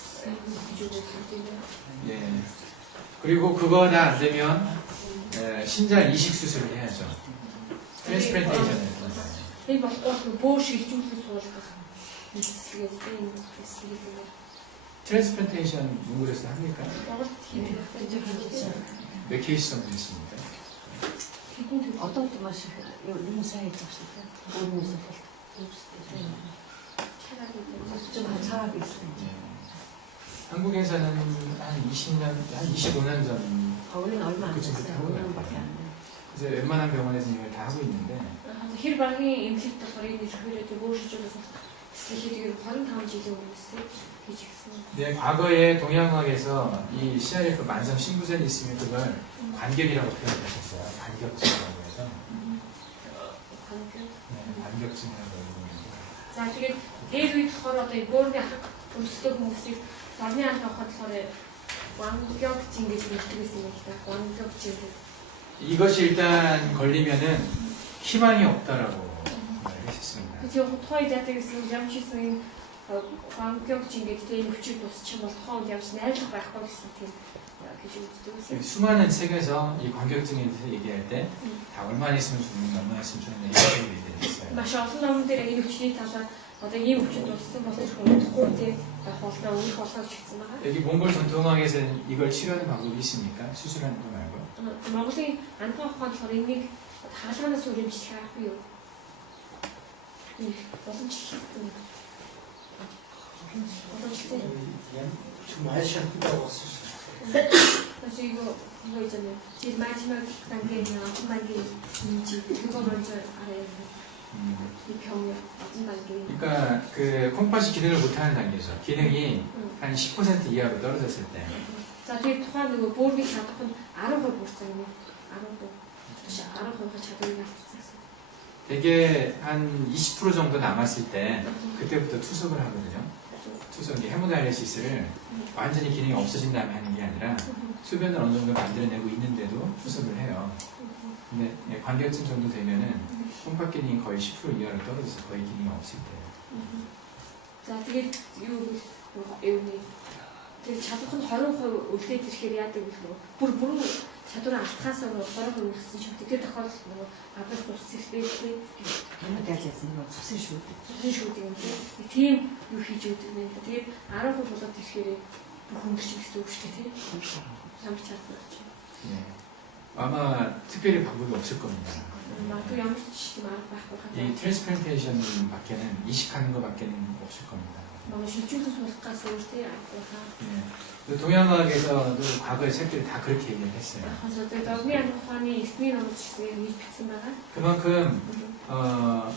гэж үздэг юм. 예. 그리고 그거 다 안 되면 신장 이식 수술을 해야죠. 트랜스플란테이션을. Энэ болохгүй бөөр шилжүүлсэн суулгах эсгээд энэ эсгээд 트랜스플란테이션 연구에서 합니까? Монголд хийх хэрэгтэй. 몇 케이스 정도 있습니까? Хэдэн төр 어떤 것도 마시고 이런 사이에 잡시다. 모르면서 좀 잘하고 있어요. 한국에서는 한 20년, 한 25년 전 우리는 얼마 안 그치, 됐어요. 그치. 5년밖에 안 돼요. 이제 웬만한 병원에서 이걸 다 하고 있는데 хэр багийн эмнэлэгт болохоор энэ зөвхөрөөд бөөр шилжүүлсэн эсгээд 25 жилийн өмнөөс хийж гисэн. 네, 과거에 동양학에서 이 CRF 만성 신부전이 있으면 그걸 관격이라고 표현하셨어요. 관격증이라고 해서 관격증이라고 해서 За тэгээд дээр үед болохоор одоо бөөрийн өмсдөг хүмүүсийг зарны анх авахад болохоор вангёгчин гэж нэгтгэсэн юм л да. вангёгчин гэдэг. 이것이 일단 걸리면은 희망이 없다라고 말을 했었습니다. Тэгээд тухайн үед яадаг гэсэн ямар ч юм вангёгчин гэдэг энэ хүчийг тусчих бол тухайн үед ямарч найдах байхгүй гэсэн тийм гэж үздэг гэсэн. 수많은 책에서 이 관격증에 대해서 얘기할 때 다 얼마나 있으면 죽는다, 얼마나 있으면 죽는다 이런 얘기를 했어요. Маш олон номон дээр энэ хүчний талаар одоо ийм хүчин туссан бол хүндэхгүй тийм холноо өмнөх болгож хэлсэн байгаа. 여기 몽골 전통학에서는 이걸 치료하는 방법이 있습니까? 수술하는 거 말고? Монголын анхан ухаан болохоор энийг хаалганаас үрэмжлэх аргагүй юу? боломжтой. боломжтой. 좀 아시아프다고 왔었어요. 그래서 이거 있잖아요. 제일 마지막 단계는 어떤 단계인지 그거 먼저 알아야 돼요. 이 병이 어떤 단계인지. 그러니까 그 콩팥이 기능을 못하는 단계죠. 기능이 한 10% 이하로 떨어졌을 때. 자, 뒤에 тухайн нөгөө бөөрийн чадах нь 10% бүрсэн юм. 10%가 чадвар이 났었어요. 되게 한 20% 정도 남았을 때 그때부터 투석을 하거든요. 투석, 헤모다이아리시스를 완전히 기능이 없어진 다음에 하는 게 아니라 소변을 어느 정도 만들어내고 있는데도 투석을 해요. 근데 관계증 정도 되면은 콩팥 기능이 거의 10% 이하로 떨어져서 거의 기능이 없을 때예요. За, тэгээд юу гэвэл тэгээд чадвар нь 20% үлдээд ирэхээр яадаг вэ гэвэл бүр чадвараа алдахаас өөр 20% үлдсэн шүү. Тэгээд тохиолдолд нөгөө абрас тус сэрхбэлтэй Ямар дайлсан юм цусын шүү. зүсэн шүүд юм тийм юу хийж өгдөг юм. Тэгээд 10% болоод ирэхээр бүх хөнгөрч гэсэн үг шүү дээ тийм. ямар чадвар гэж. 예. 아마 특별히 방법이 없을 겁니다. магадгүй ямар ч юм арга байхгүй 이 хаа. 트랜스플란테이션 밖에는 이식하는 것 밖에는 없을 겁니다. Манай шилжүүлэх суулгахаас өөр тийм аргагүй хаа. 예. 그 동양학에서도 과거의 책들이 다 그렇게 얘기를 했어요. 그래서 어느 한국판이 있으면 너무 지금 비슷한가? 그만큼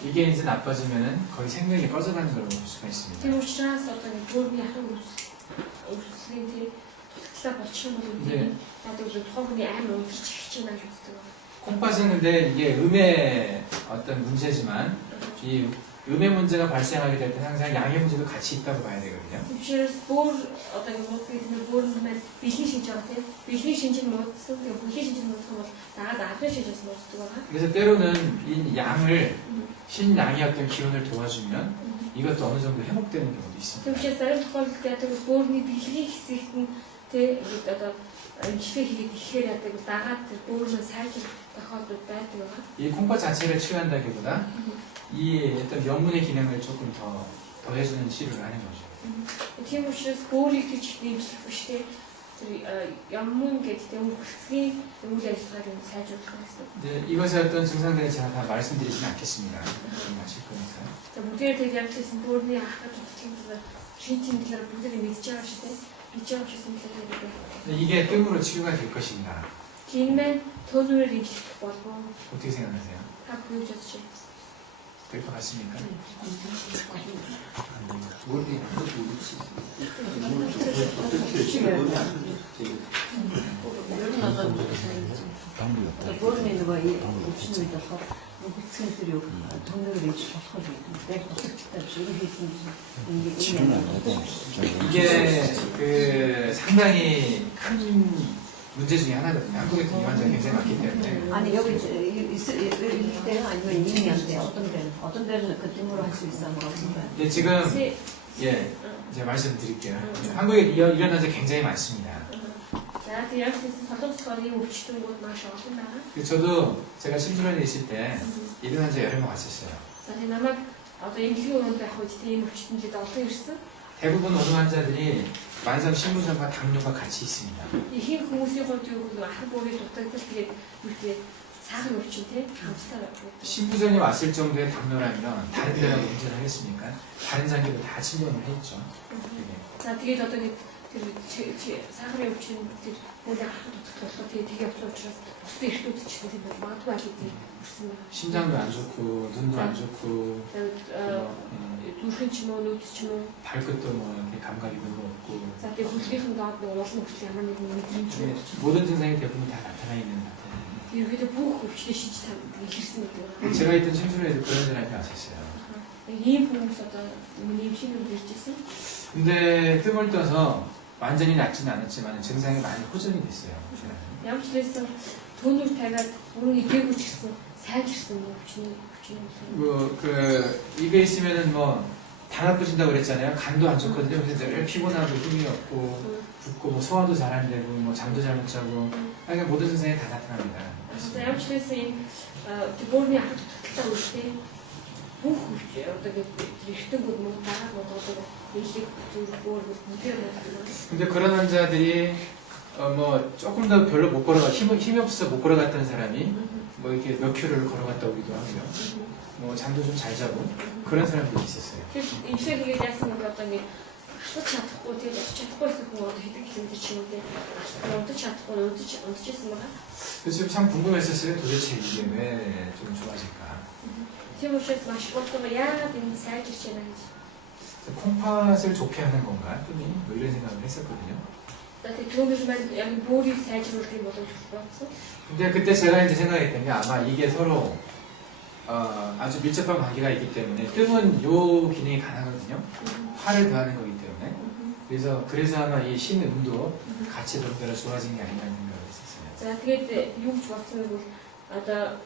이게 이제 나빠지면은 거의 생명이 꺼져가는 걸 볼 수가 있습니다. тийм учраас одоо нэг бүрний ахын үсгийн тийм тогтлоо болчих юм бол 네. одоо тухайн хүний амар өдөрч их чинь гэж үздэг. 콩팥은 근데 이게 음의 어떤 문제지만 이 음의 문제가 발생하게 될 때 항상 양의 문제도 같이 있다고 봐야 되거든요. Тэгэхээр бүр одоо нэг модны бүр нь бэлгийн шинж байгаа тийм бэлгийн шинж нь муудсан тийм бүхий шинж нь муудсан бол дагаад ахын шинжээс мууддаг байгаа. 그래서 때로는 이 양을 신양의 어떤 기운을 도와주면 이것도 어느 정도 회복되는 경우도 있습니다. Тэгэхээр зарим тохиолдолд яадаг бүрний бэлгийн хэсэгт нь тийм одоо имчгээ хийгээд ихээр яадаг дагаад бүрнээ сайжрах тохиолдол байдаг байгаа. 이 콩팥 자체를 치료한다기보다 이 어떤 면문의 기능을 조금 더 해주는 치료를 하는 거죠. Тийм учраас өөрийг гэж нэмжлэх биш те тэр ямар гэдэг юм хөсгийн үйл ажиллагааг нь сайжруулах гэсэн. 이제 이것의 어떤 증상들을 제가 다 말씀드리지는 않겠습니다. 아실 거니까. За бүгдээр тэр яг гэсэн бүрний ахад утгын шинжийн талаар бүгдээ мэдж байгаа шүү дээ. Мэдж байгаа гэсэн талаар 근데 이게 뜸으로 치료가 될 것인가? тийм төөнөөр имжлэх болов уу? 어떻게 생각하세요? Та юу гэж бодож байна? 될 것 같습니까? 안 됩니다. 머리 아프고 그렇지. 어떻게 머리 아프지? 방법이 없다. 모르는 누가 이 옵션을 넣어 무슨들이 돈을 내지 болох어. 내가 어떻게 지금 치료는 안 하고 좀 이게 그 상당히 큰 문제 중에 하나거든요. 한국에 이 환자가 굉장히 많기 때문에. 아니 여기 있을 때는 아니면 이미 안 돼. 어떤 데는 그 등으로 할 수 있어 뭐 어떤 데. 근데 지금 세- 예, 제가 말씀드릴게요. 한국에 이런 환자 굉장히 많습니다. За За тэр яг тийм солонгосоор ийм өвчтөнгүүд маш олон байгаа. 저도 제가 심술원에 있을 때 이런 환자 여러 명 왔었어요. За тэр намайг одоо эмнэлгийн өрөөнд байх үед тийм өвчтөнүүд олон ирсэн. 대부분 오는 환자들이 만성 신부전과 당뇨가 같이 있습니다. Ихэнх хүмүүсийн хувьд юу гэвэл ахын буурын дутагдал тэгээд юу гэдэг сахар өвчин тийм хамтдаа байдаг. 신부전이 왔을 정도의 당뇨라면 다른 데라고 문제를 하겠습니까? 다른 장기도 다 침범을 했죠. 이게. За тэгээд одоо тэр сахарын өвчин тэр бүлэг ахын дутагдал болохоор тэгээд явсан учраас бусдын эртүүд ч гэсэн тийм магадгүй аль хэдийн өрсөн байна. 심장도 안 좋고 눈도 안 좋고 зүрхэн ч юм уу нүд ч юм уу 발끝도 뭐 이렇게 감각이 별로 없고 за тэгээд хөлгийнхэн доод нэг улам өвчин ямар нэгэн мэдрэмж 네, 모든 증상이 대부분 다 나타나 있는 것 같아요. ерөөдөө бүх өвчтэй шинж тань илэрсэн гэдэг. 제가 있던 침술에도 그런 사람이 왔었어요. ийм хүмүүс одоо миний эмчнүүд ирж ирсэн. 근데 뜸을 떠서 완전히 낫지는 않았지만 증상이 많이 호전이 됐어요. Ямар ч байсан төөнөр тавиад бүрэн идээгүй ч гэсэн сайжирсан өвчин. 입에 있으면은 뭐 다 나쁘진다고 그랬잖아요. 간도 안 좋거든요. 그래서 늘 피곤하고 힘이 없고 붓고 뭐 소화도 잘 안 되고 뭐 잠도 잘 못 자고 그러니까 모든 증상이 다 나타납니다. За ямар ч байсан энэ төөрний ахад туталтай үлдээ бүх өвч одоо эртнгүүд мөн дагаад бодоод нийлэг зүрхөөр бүдээр байна. 근데 그런 환자들이 뭐 조금 더 별로 못 걸어가 힘이 없어서 못 걸어갔던 사람이 뭐 이렇게 몇 킬로를 걸어갔다 오기도 하고요. 뭐 잠도 좀 잘 자고 그런 사람들이 있었어요. Тэр эмчээр хийгээд яасан нэг одоо ингэ хатаж чадахгүй тэгээд очиж чадахгүйсэн хүн одоо хэдэг километр ч юм уу тэгээд унтаж чадахгүй унтажсэн байгаа. 그래서 참 궁금했었어요. 도대체 이게 왜 좀 좋아질까? Тийм учраас маш бодгоо яагаад энэ сайжирч байна гэж. 콩팥을 좋게 하는 건가? 좀 이런 생각을 했었거든요. За тэгээд төөнөр маань яг бөөрийг сайжруулах юм болов гэж бодсон. 근데 그때 제가 이제 생각했던 게 아마 이게 서로 아주 밀접한 관계가 있기 때문에 뜸은 요 기능이 가능하거든요. 화를 더하는 거기 때문에. 그래서 아마 이 신음도 같이 덤벼라 좋아진 게 아닌가 생각을 했었어요. За тэгээд юу ч бодсон гэвэл одоо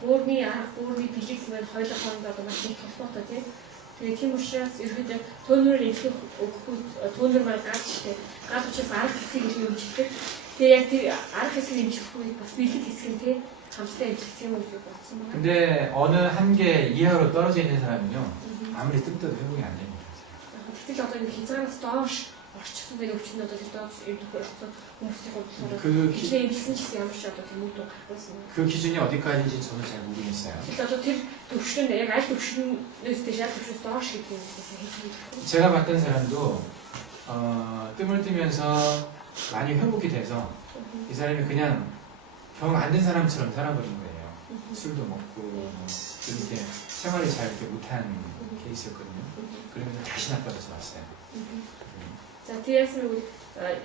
бөөрний арга бөөрний бэлэг маань хоёулаа хоорондоо одоо маш их холбоотой тийм. Тэгээд тийм учраас ерөөдөө төөнөр эвлэх өгөхгүй төөнөр маань гадчтэй. Гад учраас арга хэсгийг хэмждэг. Тэгээд яг тэр арга хэсгийг хэмжих үед бас бэлэг хэсэг нь тийм хамтдаа хэмжих юм уу гэж бодсон байна. 근데 어느 한계 이하로 떨어져 있는 사람은요. 아무리 뜸떠도 회복이 안 됩니다. Гэтэл одоо энэ хязгаараас доош орчихсон байх өвчин одоо тэр доош эвдэх орсон хүмүүсийн хувьд 그 хичнээн эвдсэн ч гэсэн ямар ч одоо тийм үр дүн гаргасан. 그 기준이 어디까지인지 저는 잘 모르겠어요. Гэтэл одоо тэр төвшин яг аль төвшинээс дэш аль төвшинээс доош гэдэг юм гэсэн хэлж 제가 봤던 사람도 뜸을 뜨면서 많이 회복이 돼서 이 사람이 그냥 병 안 든 사람처럼 살아버린 거예요. 술도 먹고 뭐 이렇게 생활을 잘 이렇게 못한 케이스였거든요. 그러면서 다시 나빠져서 왔어요. За тэрээс нь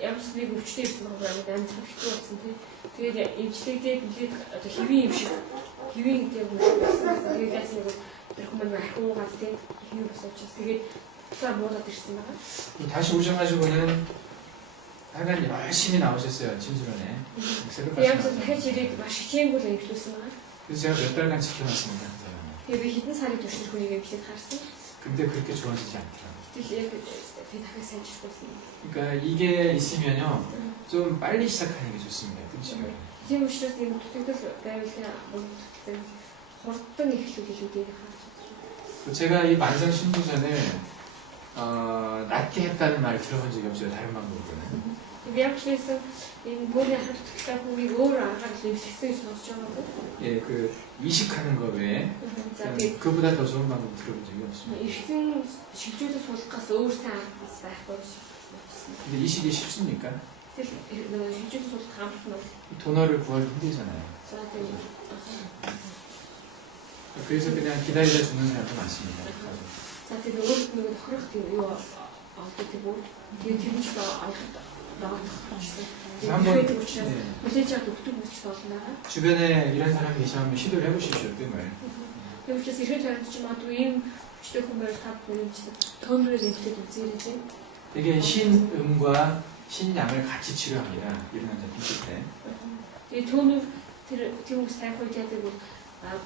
ямар ч нэг өвчтэй ирсэн байгаа юм амжилт хэцүү болсон тийм. Тэгээд эмчлэгдээ билет одоо хэвийн юм шиг хэвийн гэдэг юм болсон. Тэгээд яасан нэг тэр хүмүүс ахиугаад тийм хэвийн болсон учраас тэгээд цаа муудаад ирсэн байгаа. 다시 오셔가지고는 하여간 열심히 나오셨어요. 진술원에. Ямар ч дахиж ирээд маш хичээнгүйл эмчлүүлсэн байгаа. 그래서 제가 몇 달간 지켜봤습니다. 그 사람을. Тэгээд би хэдэн сарын турш хүнийг эмчлээд харсан. 근데 그렇게 좋아지지 않더라고요. Тэгэл яг би дахиж сайжруулсан. 그러니까 이게 있으면요. 좀 빨리 시작하는 게 좋습니다. 끔찍하게. Тийм учраас энэ дутагдал байвал хурдан эхлүүл илүүдийг хааж. 제가 이 만성 신부전을 낫게 했다는 말을 들어본 적이 없어요. 다른 방법으로는. Би яг ч гэсэн энэ бөөний хатгтай хүмүүсийг өөр аргаар нэмсгэсэн гэж сонсож байгаагүй. 예, 그 이식하는 거 외에 За тэгээд 그보다 더 좋은 방법 들어본 적이 없습니다. эргэн шилжүүлэх суулгахаас өөр сайн арга бас байхгүй гэж бодсон. 근데 이식이 쉽습니까? Тэгэхээр шилжүүлэх суулгах амт нь 도너를 구하기 힘들잖아요. за тэгээд 그래서 그냥 기다리다 죽는 사람도 많습니다. за тэгээд өөр нэг тохирох тийм юу авдаг тийм үү. Тэгээд тэр нь ч авах дагаад тохирчихсан. 한번 Тэгээд учраас хүлээж авах өгдөг хүмүүс ч болно байгаа. 주변에 이런 사람이 계시면 시도를 해보십시오. 뜸을. Тэгээд учраас ихэд хариуд ч магадгүй ийм хүчтэй хүмүүс та бүхэн ч тонроор имплект үзээрэй тийм. 되게 신음과 신양을 같이 치료합니다. 이런 환자 있을 때. Тэгээд түүнэр тэр хүмүүс тайх үед яадаг бол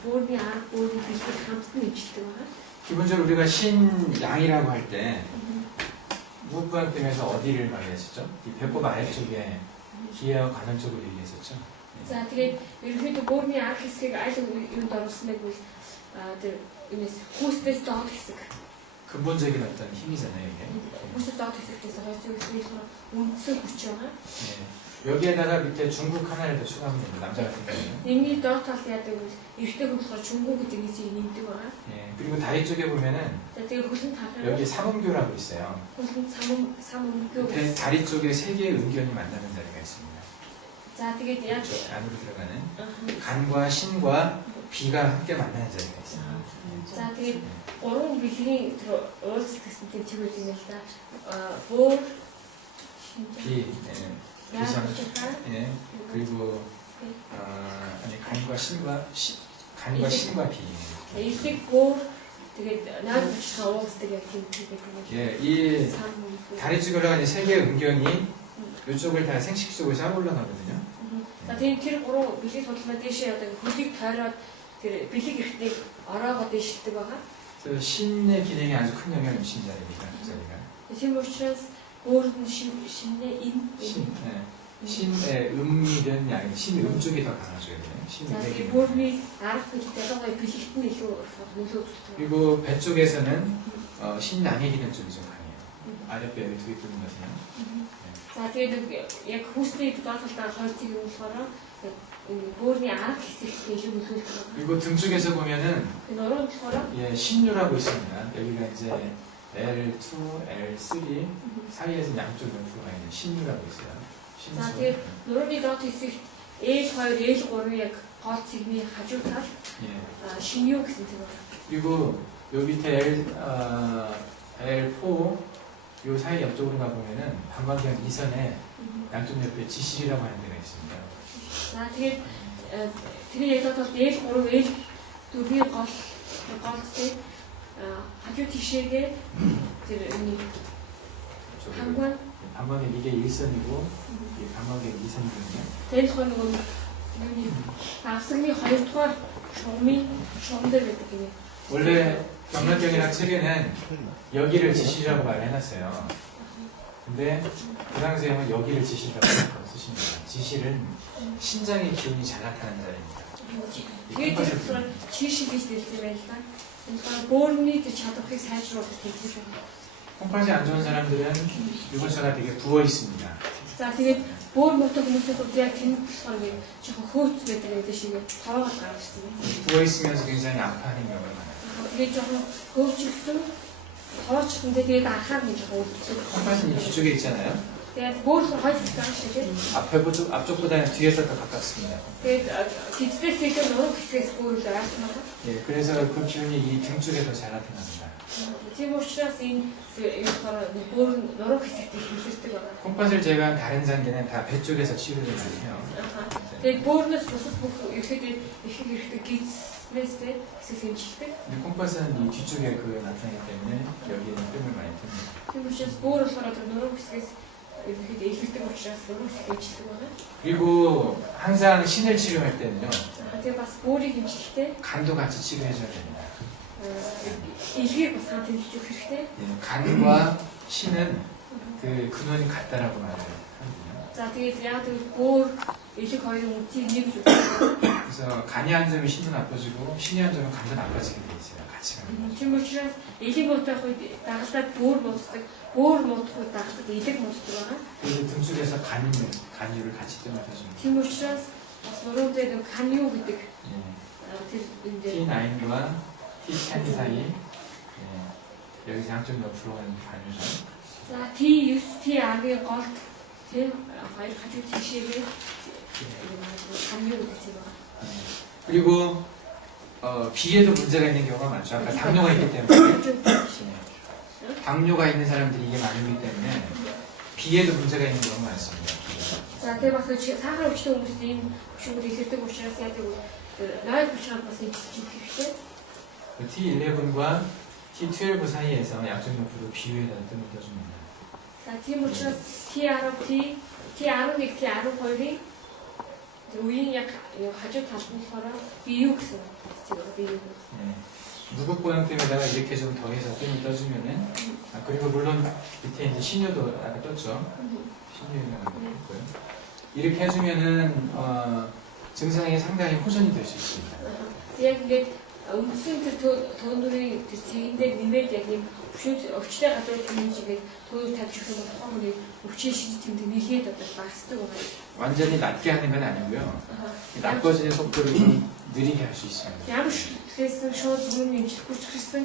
бөөрний арга бөөрний бэлтгэл хамтд нь имжилдэг байгаа. 기본적으로 우리가 신양이라고 할 때 무부양점에서 어디를 말했었죠? 이 배꼽 아래쪽에 기회와 관원 쪽으로 얘기했었죠. За тэгээд ерөнхийдөө бөөрийн анх хэсгийг аль юунд оруулсан бэ гэвэл тэр юунес хүүстээс доод хэсэг. 근본적인 어떤 힘이잖아요, 이게. Хүүстээс доод хэсэгтээс хойцоо хэсгийн үндсэн хүч байгаа. 예. 여기에다가 밑에 중국 하나를 더 추가하면 됩니다. 남자 같은 경우는. Энэний доод талд яадаг вэ? Эрэгтэй хүн болохоор 중국 гэдэг нэзийг нэмдэг байгаа. 예. 그리고 다리 쪽에 보면은 За тэгээд хөлн талаар 여기 삼음교라고 있어요. хөлн сам음교. 다리 쪽에 세 개의 음견이 만나는 자리가 있습니다. За тэгээд яг 이쪽 안으로 들어가는 간과 신과 비가 함께 만나는 자리가 있어요. за тэгээд гурван бэлгийн тэр уулзалт гэсэнтэй тэр үед юм л да. Бөөр 비, 예. яа 예. 그리고 아니 간과 신과 비. элэг бөөр тэгээд наад бичсэн уулздаг яг тийм тийм байдаг. 예, 이 다리 쪽에 올라가는 세 개의 음경이 이쪽을 다 생식적으로 쌓아 올라가거든요. За тийм тэр гурван бэлгийн судалгаа дэшээ яадаг хөлийг тойроод тэр бэлэг ихтэй ороогоо дэшилдэг байгаа. 그래서 신의 기능에 아주 큰 영향을 미치는 자리입니다. 그 자리가. Тийм учраас бөөрд нь шинэ энэ 신의 음이든 아니 신음 쪽이 더 강하죠. За 신의 тийм 기능. бөөрний арга хэлтэй бэлэгт нь илүү нөлөө үзүүлдэг. 그리고 배 쪽에서는 신낭의 기능 쪽이 좀 강해요. 아랫배에 두개 뚫는 것은. За тэгээд яг хүүсний доод талдаа хойцыг юм болохоор бөөрний арга хэсэгт илүү нөлөөлдөг байна. 그리고 등 쪽에서 보면은 нуруу болохоор 예, 신유라고 있습니다. 여기가 이제 L2, L3 사이에서 양쪽 명프가 있는 신유라고 있어요. 신수. За тэгээд нурууны доод хэсэгт L2, L3 яг гол цэгний хажуу тал 예. шин유 гэсэн зүйл байна. 그리고 요 밑에 L4 요 사이 옆쪽으로 가보면은 방광경 이선에 양쪽 옆에 지실이라고 하는 데가 있습니다. За тэгээд тэрний яг талд L3, L4-ийн голтой хажуу тишээгээ тэр энэ 이쪽으로. 방광경 이게 1선이고 이 방광경 2선이거든요. тэр хоёр нөгөө юуны давсагны 2 дугаар шугам дээр байдаг гинэ. 원래 경락경이랑 책에는 여기를 지실이라고 말을 해놨어요. 근데 그 당시에는 여기를 지실이라고 쓰십니다. 지실은 신장의 기운이 잘 나타나는 자리입니다. Тэгээд тэр болохоор чиш гэж дэлгэр байл та. Энэ бөөрний тэр чадварыг сайжруулах гэж байна. 콩팥이 안 좋은 사람들은 유골차가 되게 부어 있습니다. За тэгээд бөөр муутай хүмүүсийн хувьд яг тийм болохоор нэг жоохон хөөц байдаг гэдэг шиг тоогоо гаргасан. 부어 있으면서 굉장히 아파하는 경우가 많아요. Тэгээд жоохон хөөцөлсөн тоочсондээ тэгээд анхаар нэг жоохон өвдсөн. 콩팥은 이 뒤쪽에 있잖아요. Тэгээд бөөр хойц байгаа шиг тийм. 앞쪽보다는 뒤에서 더 가깝습니다. Тэгээд гизлээс илүү нуруу хэсгээс бөөр л айсан байна. 예, 그래서 그 기운이 이 등 쪽에 더 잘 나타납니다. Тийм учраас энэ болохоор бөөр нуруу хэсэгт илэрдэг байна. 콩팥을 제외한 다른 장기는 다 배 쪽에서 치료를 많이 해요. Тэгээд бөөрнөөс бусад бүх ихэд хэрэгтэй гизлээс хэсэг хэмжилдэг. 근데 콩팥은 이 뒤쪽에 그 나타나기 때문에 여기에는 뜸을 많이 듭니다. Тийм учраас бөөр болохоор нуруу хэсгээс ихэд илэрдэг учраас нуруу хэсэг хэмжилдэг байна. 그리고 항상 신을 치료할 때는요. Тэгээд бас бөөрийг хэмжилэхдээ 간도 같이 치료해줘야 됩니다. илгийг бас хамт хэмжиж өгөх хэрэгтэй. 예, 간과 신은 그 근원이 같다라고 말을 하거든요. За тэгээд яг тэр бөөр илэг хоёрын үнцийг нэгж өгөх. 그래서 간이 안 좋으면 신도 나빠지고 신이 안 좋으면 간도 나빠지게 돼 있어요. 같이 가는 거죠. Тийм учраас илэг муутай үед дагалдаад бөөр мууддаг, бөөр муудах үед дагалдаад илэг мууддаг байна. 그래서 등 쪽에서 간유를 같이 뜸을 Тийм учраас бас нуруу дээр нэг канью гэдэг 예, тэр энэ дээр T9과 T10 사이 예, 여기서 양쪽 옆으로 가는 간유죠. за T9, T10-ийн голд тийм хоёр хажуу тийшээгээ канью гэдэг зүйл байна. 그리고 비에도 문제가 있는 경우가 많죠. 아까 당뇨가 있기 때문에 당뇨가 있는 사람들이 이게 많기 때문에 비에도 문제가 있는 경우가 많습니다. За тэгээ бас сахар өвчтөн хүмүүст ийм шүгүүд илэрдэг учраас яадаг вэ? нойл хүчээр бас илэрчих хэрэгтэй. T11과 T12 사이에서 양쪽 옆으로 비유에다 뜸을 떠줍니다. За тийм учраас T10, T11, T12-ийн үеийн яг хажуу талд нь болохоор бие юу гэсэн зүйл бие юу. 예. 무극보양 때문에다가 이렇게 좀 더해서 뜸을 떠주면은 그리고 물론 밑에 이제 신유도 아까 떴죠. 신유는 있고요. 이렇게 해주면은 증상이 상당히 호전이 될 수 있습니다. Яг ингээд үндсэн тэр төөндрийн тэр цэгэндээ нэмээд яг юм өвчтэй гадуур хэмжээгээ төөр тавьж өгөх нь болохоор нэг өвчний шиж тэмдэг нэлээд одоо багасдаг байна. 완전히 낮게 하는 건 아니고요. 나빠지는 속도를 좀 느리게 할 수 있습니다. Ямар шүлтгээс шууд бүрийн имжлэх хүч хэрсэн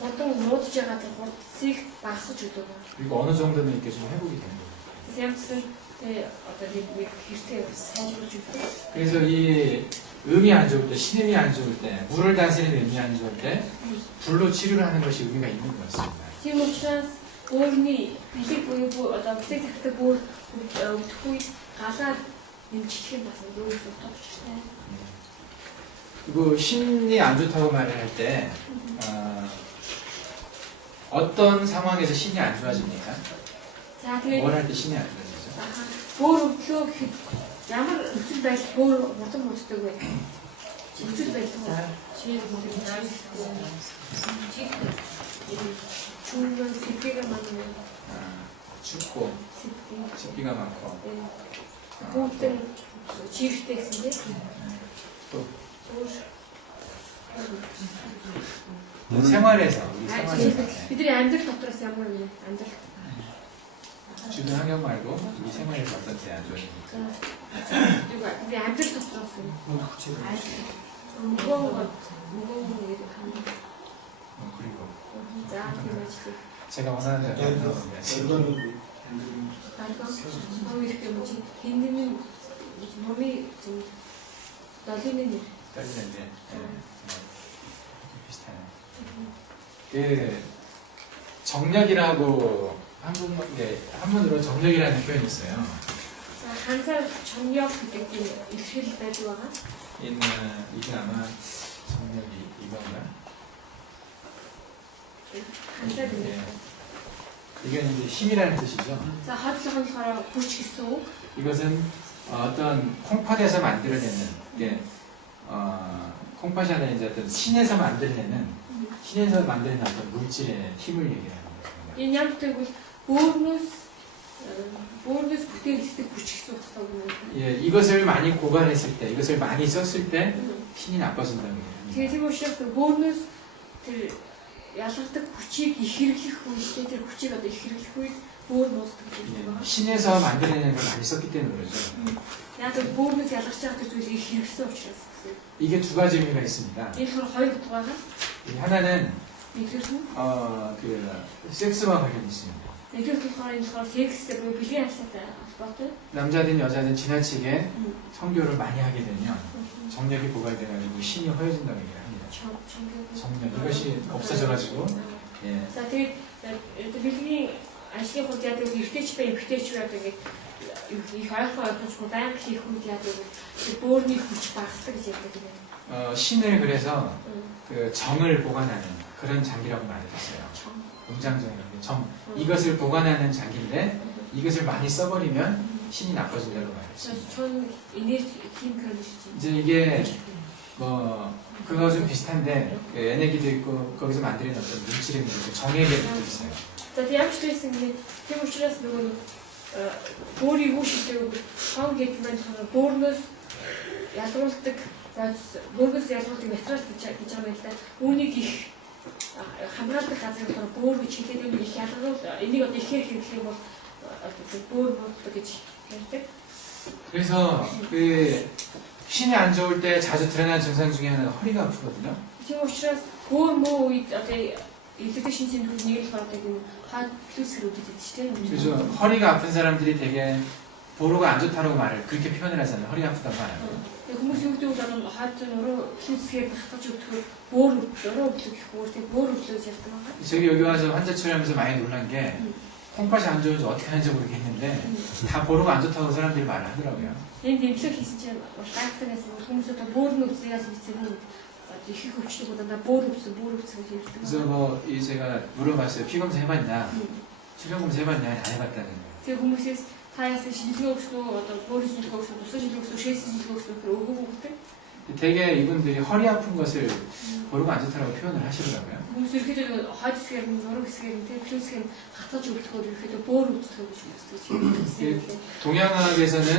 хурдан нуудж байгаа тэр хурдсыг багасж өгдөг. 그리고 어느 정도는 이렇게 좀 회복이 되는 거예요. Ямарсан одоо нэг хэрэгтэй сайжруулж өгдөг. 그래서 이 음이 안 좋을 때, 신음이 안 좋을 때, 물을 다스리는 음이 안 좋을 때 불로 치료를 하는 것이 의미가 있는 것 같습니다. Тийм учраас өөрний бэлэг буюу одоо бэлэг захтай бүр өвдөх үед галаар нэмжлэх нь бас өөрөө товчтой. 그리고 신이 안 좋다고 말을 할 때 어떤 상황에서 신이 안 좋아집니까? За тэгээд 뭘 할 때 신이 안 좋아지죠? бүр өвдлөө гэхэд ямар нөхцөл байдал бүр мутан мууддаг вэ? Нөхцөл байдал чи чүнэн сэтгэгээ маань 춥고 습기가 많고 бүгдэн чивтэй гэсэн тийм. 또 өөр 생활에서 우리 생활에서 бидний амьдрал дотроос ямар нэг амьдрал 주변 환경 말고 우리 생활에서 어떤 때 안 좋아집니까? 그리고 우리 амьдрал дотроос 무거운 일을 하는 그리고 자 그래가지고 제가 원하는 대로 안 나오는데 마음 이렇게 뭐지 힘든 몸이 좀 떨리는 일 떨리는데 비슷하네요. 그 정력이라고 한문으로 정력이라는 표현이 있어요. 항상 정력 그때 일주일 빼주와 이게 아마 정력이 이건가? 항상 이건 이제 힘이라는 뜻이죠. 자 하트한 사람 부치수 이것은 어떤 콩팥에서 만들어내는 게 콩팥이 아니라 이제 어떤 신에서 만들어내는 어떤 물질의 힘을 얘기하는 겁니다. 이 냠뜨고 보너스 부팅스틱 부치수 같다고 예, 이것을 많이 고갈했을 때, 이것을 많이 썼을 때 힘이 나빠진다고 얘기합니다. тийм учраас 보너스 тэр ялгардаг хүчийг ихэрхэх үедээ тэр хүчийг одоо ихэрхэх үед бүр мууддаг 예, гэдэг байна. 신에서 만들어내는 걸 많이 썼기 때문에 그러죠. Яг л 보너스 ялгарч байгаа тэр зүйлийг хэрэгсэн учраас гэсэн. 이게 두 가지 의미가 있습니다. Энэ хоёр хоёр утгаагаа 하나는 нэгдүгээр нь 그 섹스와 관련이 있습니다. нэгдүгээр болохоор энэ болохоор секстэй буюу бэлгийн харилцаатай холбоотой. 남자든 여자든 지나치게 성교를 많이 하게 되면 정력이 고갈돼가지고 신이 허해진다고 얘기합니다. 정력 이것이 없어져가지고 예. За тэгээд бэлгийн ажлын хувьд яадаг эртэч ба эмхтэйч байдаг ингээд их ойлгож байнга хийх үед яадаг бөөрний хүч багасдаг гэж ярьдаг юм. 신을 그래서 그 정을 보관하는 그런 장기라고 말했어요. 음장정이라고 정 이것을 보관하는 장기인데 이것을 많이 써버리면 신이 나빠진다고 말했어요. 저는 에너지 힘 그런 것이지. 이제 이게 뭐 그거 좀 비슷한데 그 에너지도 있고 거기서 만드는 어떤 물질의 문제도 정의 개념도 있어요. За тийм ч гэсэн тийм учраас нөгөө бөөрийг үүшдэг хон гэдэг нь бөөрнөөс ялгуулдаг бөөрнөөс ялгуулдаг материал гэж байгаа юм л да. Үүнийг их хамгаалдаг газар болохоор бөөр гэж хэлээд юм их ялгуул энийг одоо ихээр хэрэглэх юм бол бөөр болдог гэж ярьдаг. 그래서 그 신이 안 좋을 때 자주 드러나는 증상 중에 하나가 허리가 아프거든요. Тийм учраас бөөр муу үед одоо 일찍 신신 그 얘기를 받을 때는 한 플ю스로 되듯이 그죠. 허리가 아픈 사람들이 되게 보루가 안 좋다고 말을 그렇게 표현을 하잖아요. 허리가 아프다고 말하고. хүмүүс юудаг дараа хаатнороо 플ю스에 багтаж өгдөг бөөр өрөө өгдөг их өөр тийм бөөр өглөөж ярьдаг байгаа. 저기 여기 와서 환자 처리하면서 많이 놀란 게 콩팥이 안 좋은지 어떻게 하는지 모르겠는데 다 보루가 안 좋다고 사람들이 말을 하더라고요. Энэ дэмжлэг хийсэн чинь гайхтанаас хүмүүс одоо бөөр нүцгээс бичсэн нь их өвчтөг удаа бөөр өвсөн гэж ярьдаг. 그래서 뭐 제가 물어봤어요. 피 검사 해봤냐? 수면 검사 해봤냐? 안 해봤다는 거예요. Тэгээ хүмүүсээс та яасан шинжилгээ өгсөн үү? Одоо бөөрийн шинжилгээ өгсөн, тусгай шинжилгээ өгсөн, шээс шинжилгээ өгсөн гэхээр өгөөгүй гэдэг. 되게 이분들이 허리 아픈 것을 고르고 안 좋다라고 표현을 하시더라고요. Хүмүүс ерөөхдөө хойд хэсгээр нь зураг хэсгээр нь тэг плюс хэсгээр хатаж өгдөхөөр ерөөхдөө бөөр өгдөхөөр гэж үздэг. 동양학에서는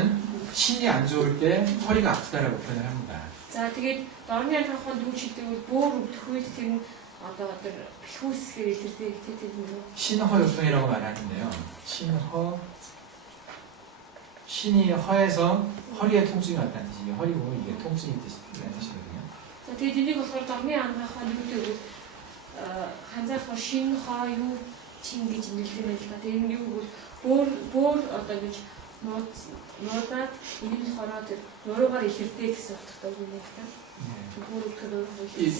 신이 안 좋을 때 허리가 아프다라고 표현을 합니다. За тэгээд дорны анхаахын дүүчилдэг бол бөөр өгдөх үед тэр нь одоо тэр плюс хэсгээр илэрдэг тэр нь 신허요통이라고 말하는데요. 신이 허에서 허리에 통증이 왔다는 뜻이 허리고 이게 통증이 뜻이거든요. За тэгээд энийг болохоор дорны анхаахын юу гэдэг ханзаах шин хаа юу чин гэж нэлээд байна л да. Тэгээд энэ юу бөөр одоо гэж нуудаад энэ нь хороо тэр нуруугаар ихэрдээ гэсэн утгатай үг юм байна. Бөөр өгдөхөөр 이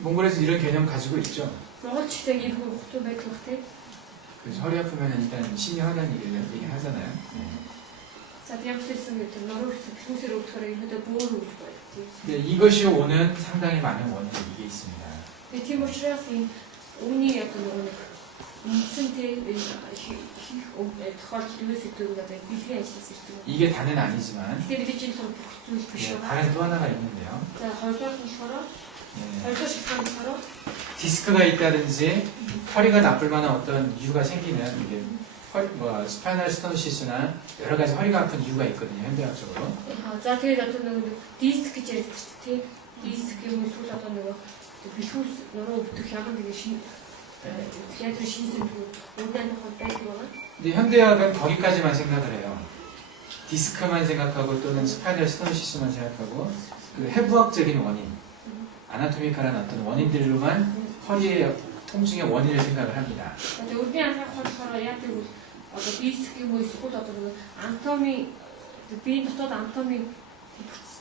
몽골에서 이런 개념 가지고 있죠. Монголч гэсэн энэ хүн хутуу байдаг бах тийм. 그래서 허리 아프면 일단 신이 하다는 얘기 하잖아요. За яг хэлсэн гэдэг нуруу плюсээр өгдөхөөр ерөөдөө бөөр өгөх байдаг тийм. 근데 이것이 오는 상당히 많은 원인이 이게 있습니다. Тэгээд тийм учраас энэ үүний яг нэг үндсэнтэй тохиолдол юус гэдэг нь одоо бэлгийн ажлаас ирдэг. 이게 다는 아니지만 Тэгээд бид чинь бүх зүйл биш үү? 다른 또 하나가 있는데요. За хоёрдугаар нь болохоор хоёрдугаар шалтгаан болохоор 디스크가 있다든지 허리가 나쁠 만한 어떤 이유가 생기면 이게 스파이널 스토노시스나 여러 가지 허리가 아픈 이유가 있거든요. 현대학적으로. за тэгээд одоо нэг диск гэж ярьдаг тийм. Диск юм эсвэл одоо нэг бэлхүүс нуруу өвдөх ямар нэгэн шин театр шинжлэх үнэн хот байдаг байна. 근데 현대학은 거기까지만 생각을 해요. 디스크만 생각하고 또는 스파이널 스토노시스만 생각하고 그 해부학적인 원인, 아나토미컬한 어떤 원인들로만 허리의 통증의 원인을 생각을 합니다. Тэгээд өргөний анхаарах болохоор яг тэгвэл одоо диск юм уу эсвэл одоо нэг анатоми биеийн дотоод анатоми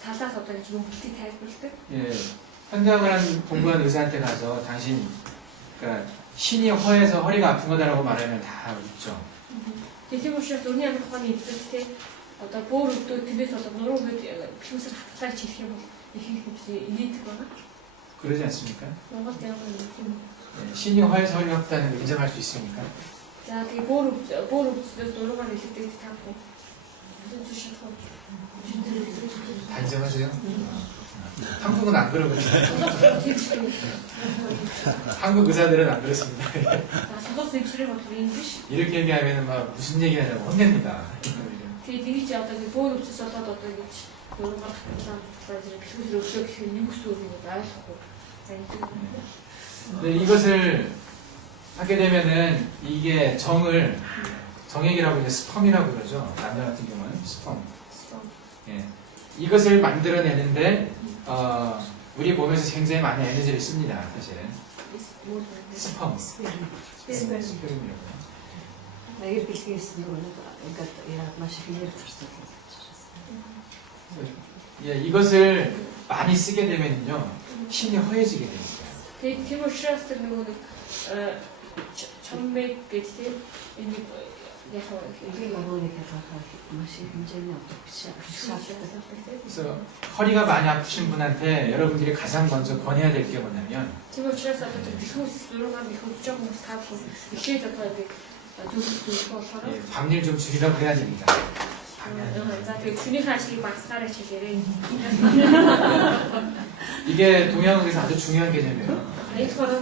талаас одоо гэж мөнгөлтийг тайлбарладаг. 예, 현대학을 공부한 의사한테 가서 당신 그러니까 신이 허에서 허리가 아픈 거다라고 말하면 다 웃죠. Тийм учраас өргөний анхаарахын эвдэлтэй одоо бөөр өгдөө тэрнээс одоо нуруу гээд плюсээр хатгалаач хэлэх юм бол их хэмжээ инээдэг байна. 그러지 않습니까? Монголд ямар нэг 예, 신이 허에서 허리가 아프다는 걸 인정할 수 있습니까? За тэгээ бөөр өвчнөөс нуруугаар илэрдэг таахгүй. 무슨 주시고 단정하세요? 한국은 안 그러거든요. 한국 의사들은 안 그렇습니다. 서서 입술을 갖고 있는지 이렇게 얘기하면 막 무슨 얘기하냐고 혼냅니다. тэгээд ингэж одоо бөөр өвчс болоод одоо ингэж нуруугаар хатгалаа плюсээр өгөх гэх нь юу гэсэн үг юм ойлгохгүй. За 네, 이것을 하게 되면은 이게 정액이라고 이제 스펌이라고 그러죠. 남자 같은 경우는 스펌. 예, 이것을 만들어내는데 우리 몸에서 굉장히 많은 에너지를 씁니다. 사실은 스펌. 스펌이라고. Наяр бэлгээс нэг ингээд яг маш их нэр зарцуулсан. 예, 이것을 많이 쓰게 되면요 신이 허해지게 됩니다. тэгээд тийм учраас тэр нөгөө нэг чоммэг гэдэг энэ яг энэ магныг хязгаарлах маш их хэмжээний одоо шаардлагатай. 그래서 허리가 많이 아프신 분한테 여러분들이 가장 먼저 권해야 될 게 뭐냐면 тийм учраас одоо тэр бэлхүүс нуруугаар их өвдөж байгаа хүмүүс таахгүй эхлээд одоо нэг зүйлс болохоор 밤일 좀 줄이라고 해야 됩니다. за тэгээд хүний ажлыг багасгаарай ч хэлээрэй. 이게 동양학에서 아주 중요한 개념이에요. Энэ болохоор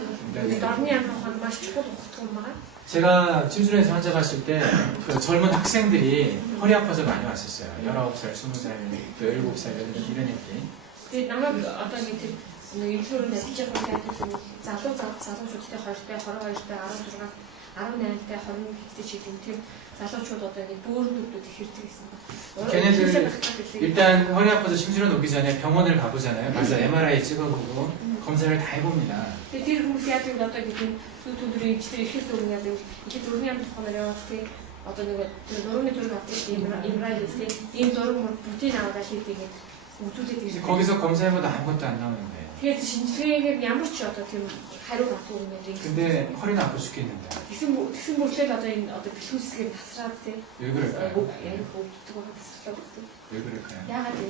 дорны амрахад маш чухал ухтсан байгаа. 제가 침술에서 환자 갔을 때 그 젊은 학생들이 허리 아파서 많이 왔었어요. 19살, 20살, 17살 이런 애들이. Тэгээд намайг одоо нэг тэр инфлюенс хийж байгаа гэдэг залуучуудтай 2-тай, 22-тай, 16, 18-тай, 20 хэдтэй ч гэдэг тийм залуучууд одоо нэг бөөрнүүдүүд ихэрдэг гэсэн байна. 걔네들 일단 허리 아파서 침술원 오기 전에 병원을 가보잖아요. 가서 MRI 찍어보고 검사를 다 해봅니다. Тэгээд тэр хүмүүс яадаг нь одоо гэдэг нь сүүтүүдрийн эмчтэй ихэс өгнө яадаг. Ихэд өрний амт тухайгаар яваад тийм одоо нэг тэр нурууны зураг авдаг MRI гэсэн ийм зураг бүгдийг аваад хийдэг юм. үзүүлээд ирсэн. 거기서 검사해봐도 아무것도 안 나오는 거예요. Тэгээд шинжилгээгээр ямар ч одоо тийм хариу гарахгүй юм байна. 근데 허리는 아파 죽겠는데. Тэгсэн мөрлөөд одоо энэ одоо бэлхүүсгээр тасраад тийм. 왜 그럴까요? Яг бүгддэг байгаа тасрлаа бүгддэг. 왜 그럴까요? Яагаад вэ?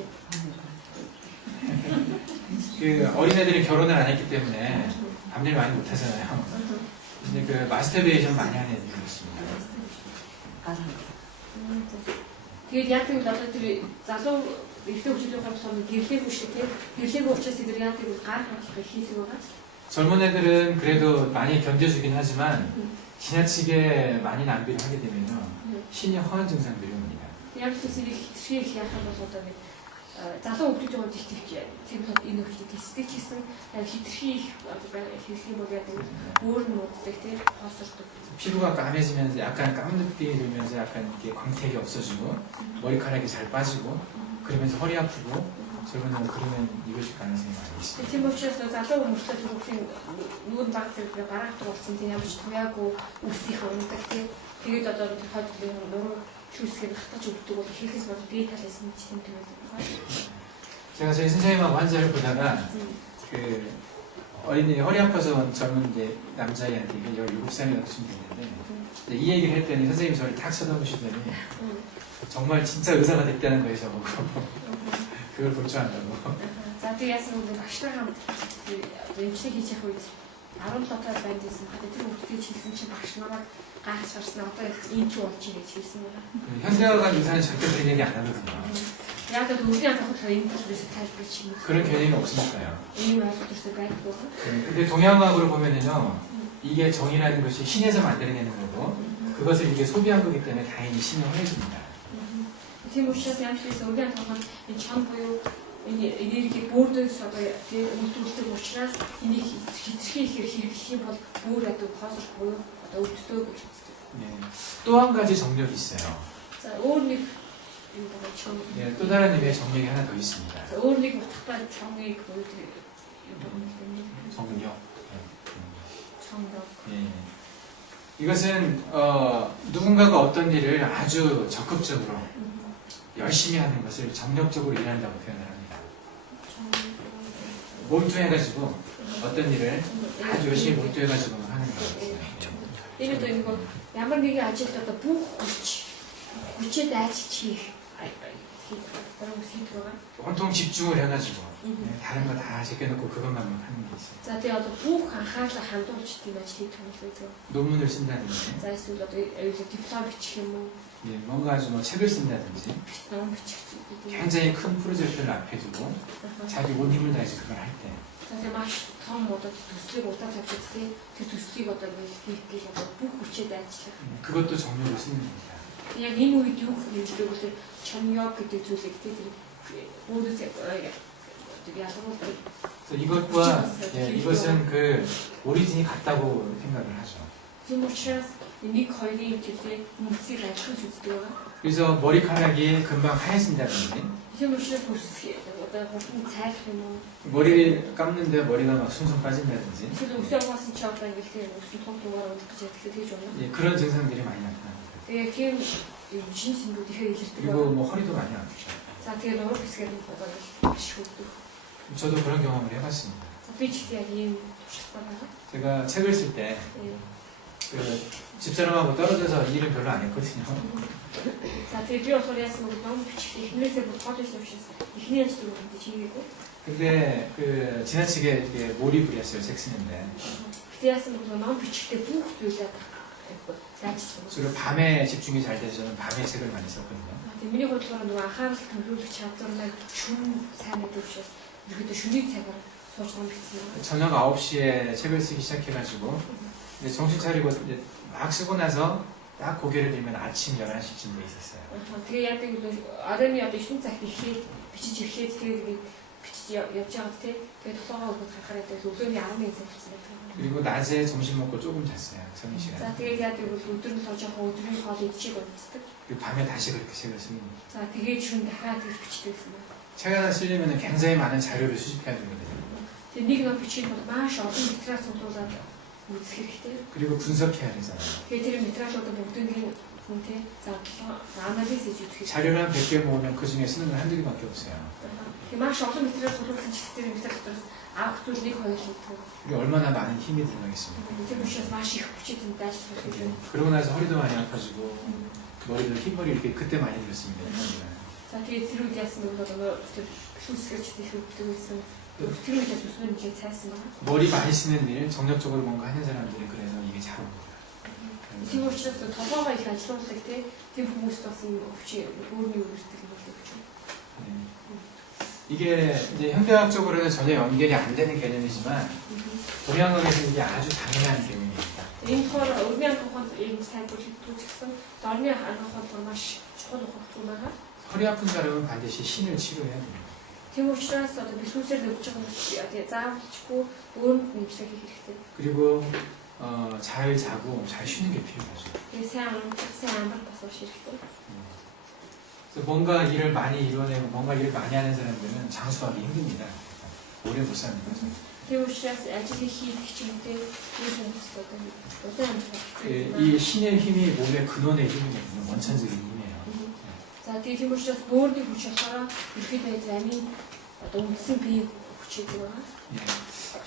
그 어린애들이 결혼을 안 했기 때문에 밤일 많이 못 하잖아요. 근데 그 마스터베이션 많이 하는 애들이 있습니다. Тэгээд яг тийм одоо тэр залуу эрэгтэй хүчтэй хамтсан гэрлээгүй шүү дээ. гэрлээгүй учраас тэр яг тийм гар хавлах хийдэг байгаа. 젊은 애들은 그래도 많이 견뎌주긴 하지만 지나치게 많이 낭비를 하게 되면요 신이 허한 증상들이 옵니다. Яг л тэр их яах юм бол одоо нэг залуу хүмүүс жоохон тэгтгийч тийм энэ хөлтөд тэсдэг гэсэн хитрхи их хэлэх юм бол яг өөр нүүддэг тийм хоосордог. 피부가 까매지면서 약간 까만득이 들면서 약간 이렇게 광택이 없어지고 머리카락이 잘 빠지고 그러면서 허리 아프고 젊은 애들 그러면 이것이 가능성이 많이 있습니다. Тийм учраас залуу хүмүүстэй түрүүхийн нүүн баг зэрэг гараад туурсан тийм ямар ч туяагүй үсгийнх ундаг тийм тэгээд одоо хойд нуруу чүсгээр хатаж өгдөг бол хийхээс бол бие талаас нь тийм байдаг. 제가 저희 선생님하고 환자를 보다가 그 어린이 허리 아파서 온 젊은 이제 남자애한테 이게 17살이나 되시면 됐는데 이제 이 얘기를 했더니 선생님이 저를 탁 쳐다보시더니 정말 진짜 의사가 됐다는 거예요 저보고 그걸 볼 줄 안다고. За тийм яасан нэг багштай хамт эмчилгээ хийж явах үед 17 тал байд гэсэн. Тэгээд тэр хүүхдтэй хэлсэн чинь багш намайг гайхаж гарсан. Одоо ийм ч болж байгаа гэж хэлсэн байна. 현대화가 의사는 절대 그런 얘기 안 하거든요. Яг л өвлийн анхаарал энэ төрөөс тайлбарч юм. 그런 개념이 없으니까요. ийм ойлголтоос байхгүй. 근데 동양학으로 보면은요 이게 정이라는 것이 신에서 만들어내는 거고 그것을 이게 소비한 거기 때문에 다행히 신을 허해줍니다. Тийм учраас ямшлээс өвлийн анхаарал энэ чон буюу энэ энерги бүрдээс одоо тийм үйлдвэрлэдэг учраас энийг хитрхи ихээр хэрэглэх юм бол бүр одоо хоосор буюу одоо өвддөг гэж үздэг. 네. 또 한 가지 정력이 있어요. За өөр нэг юм байна чон. 네, 또 다른 의미의 정력이 하나 더 있습니다. За өөр нэг утгатай чоныг буюу тэр юм байна. 정력. чондог. 예. 이것은 누군가가 어떤 일을 아주 적극적으로 열심히 하는 것을 정력적으로 일한다고 표현을 합니다. 몰두해가지고 어떤 일을 아주 열심히 몰두해가지고 하는 거예요. Ийм одоо нэг ямар нэгэн ажилд одоо бүх хүчээ дайчиж хийх байгаа. 온통 집중을 해가지고 다른 거 다 제껴놓고 그것만 하는 게 있어요. За тэгээ одоо бүх анхаарлаа хандуулж тийм ажлыг төлөвлөдөг. 논문을 쓴다든지, За эсвэл одоо диплом бичих юм уу, 예, 뭔가 아주 뭐 책을 쓴다든지, ном бичих гэдэг. 굉장히 큰 프로젝트를 앞에 두고 자기 온 힘을 다해서 그걸 할 때, За тэгээ маш том одоо төслийг удаа тавьчих тийм тэр төслийг одоо хийх гэж одоо бүх хүчээ дайчлах. 그것도 정력을 쓰는 겁니다. Яг энэ үед юу гэдэг вэ? чонёг гэдэг зүйлийг тэр өөрөөс ялгуулдаг. 그래서 이것과 이것은 그 오리진이 같다고 생각을 하죠. Тийм учраас нэг хоёрын хэлтэй мөсийг ажиллаж үздэг байгаа. 그래서 머리카락이 금방 하얘진다든지, Тийм учраас өсөх одоо хурдан цайлах юм уу? 머리를 감는데 머리가 막 숭숭 빠진다든지, эсвэл өсөө угаасан ч одоо ингээл тийм өсөн том дугаар удах гэж яддаг тэгж байна. 예, 그런 증상들이 많이 나타납니다. Тэгээ тийм жин сингүүд ихээр илэрдэг 그리고 байна. 뭐 허리도 많이 아프죠. За тэгээ нуруу хэсгээр нь одоо маш хөвдөг. 저도 그런 경험을 해봤습니다. За би ч яг ийм туршилтаа байгаа. 제가 책을 쓸 때 Э, 그 집사람하고 떨어져서 일은 별로 안 했거든요. За тэгээ би болохоор яасан бэ? ном бичих эхнээсээ бүр гол байсан учраас эхний ажил үүнд хийгээгүй. 근데 그 지나치게 이렇게 몰입을 했어요. 책 쓰는데. Гэтэ яасан бэ? ном бичихтэй бүх зүйлээ заажсан. 주로 밤에 집중이 잘 돼서 저는 밤에 책을 많이 썼거든요. Тэгээ миний бодлоор нөгөө анхаарал төвлөрөх чадварыг шүн сайн гэдэг учраас ерөөдөө шүний цагаар сууж ном бичсэн. 저녁 9시에 책을 쓰기 시작해가지고 이제 정신 차리고 이제 막 쓰고 나서 딱 고개를 들면 아침 11시쯤 돼 있었어요. Тэгээ яг нэг оройн одоо 9 цагт эхлээд бичиж эхлээд тэгээ бичиж явж байгаа тийм. Тэгээ толгойгоо өгөх харахаар тэгээ өглөөний 11 цаг болсон байдаг. 그리고 낮에 점심 먹고 조금 잤어요. 저녁 За 시간. тэгээд яг нэг өдөр нь жоохон өдрийн хоол идчихийг боддог. 그리고 밤에 다시 그렇게 책을 씁니다. За тэгээд шүн дахиад тэр бичдэг гэсэн байна. 책 하나 쓰려면 굉장히 많은 자료를 수집해야 되거든요. Тэгээ нэг ном бичих бол маш олон материал цуглуулад үзэх хэрэгтэй. 그리고 분석해야 되잖아요. Тэгээ тэр материалуудаа бүгднийг хүн тий за анализ хийж үзэх хэрэгтэй. 자료를 한 100개 모으면 그 중에 쓰는 건 한두 개밖에 없어요. Тэгээ маш олон материал цуглуулсан ч тэр материал дотор авах зүйл нэг хоёр л гэдэг. 그게 얼마나 많은 힘이 들어가겠습니까? Тэр учраас маш их хүчтэй дайрлах хэрэгтэй. 그러고 나서 허리도 많이 아파지고 머리도 흰머리 이렇게 그때 많이 들었습니다. 흰머리가. За тэгээд тэр үед яасан бэ бол тэр шүүсгэж их өвдөг байсан. Тэр үед яг өсвөн жиг цайсан байна. 머리 많이 쓰는 일, 정력적으로 뭔가 하는 사람들은 그래서 이게 잘 옵니다. Тийм учраас толгоогоо их ажилуулдаг тийм хүмүүст бас өвчин өөрийн үүрэгтэй юм болдог ч. 이게 이제 현대학적으로는 전혀 연결이 안 되는 개념이지만 동양학에서는 이게 아주 당연한 개념입니다. Энэ болохоор өргөн ухаанд ийм сайдруулагддаг гэсэн дорны ухаанд маш чухал ухаан юм байна. 허리 아픈 사람은 반드시 신을 치료해야 됩니다. Тийм учраас одоо бэлгүүсээр өгч байгаа юм заавалчгүй өөрөнд нэмшлэг хийх хэрэгтэй. 그리고 잘 자고 잘 쉬는 게 필요하죠. Тэгээ сайн амрах бас маш хэрэгтэй. 그래서 뭔가 일을 많이 이뤄내고 뭔가 일을 많이 하는 사람들은 장수하기 힘듭니다. 오래 못 사는 거죠. Тийм учраас ажил хийх чимтэй энэ хүмүүс одоо удаан амрах 이 신의 힘이 몸의 근원의 힘이거든요. 원천적인 힘이에요. За тийм учраас бөөрийн хүч болохоор ерөөдөө замын одоо үндсэн бие хүч гэдэг байна. 예.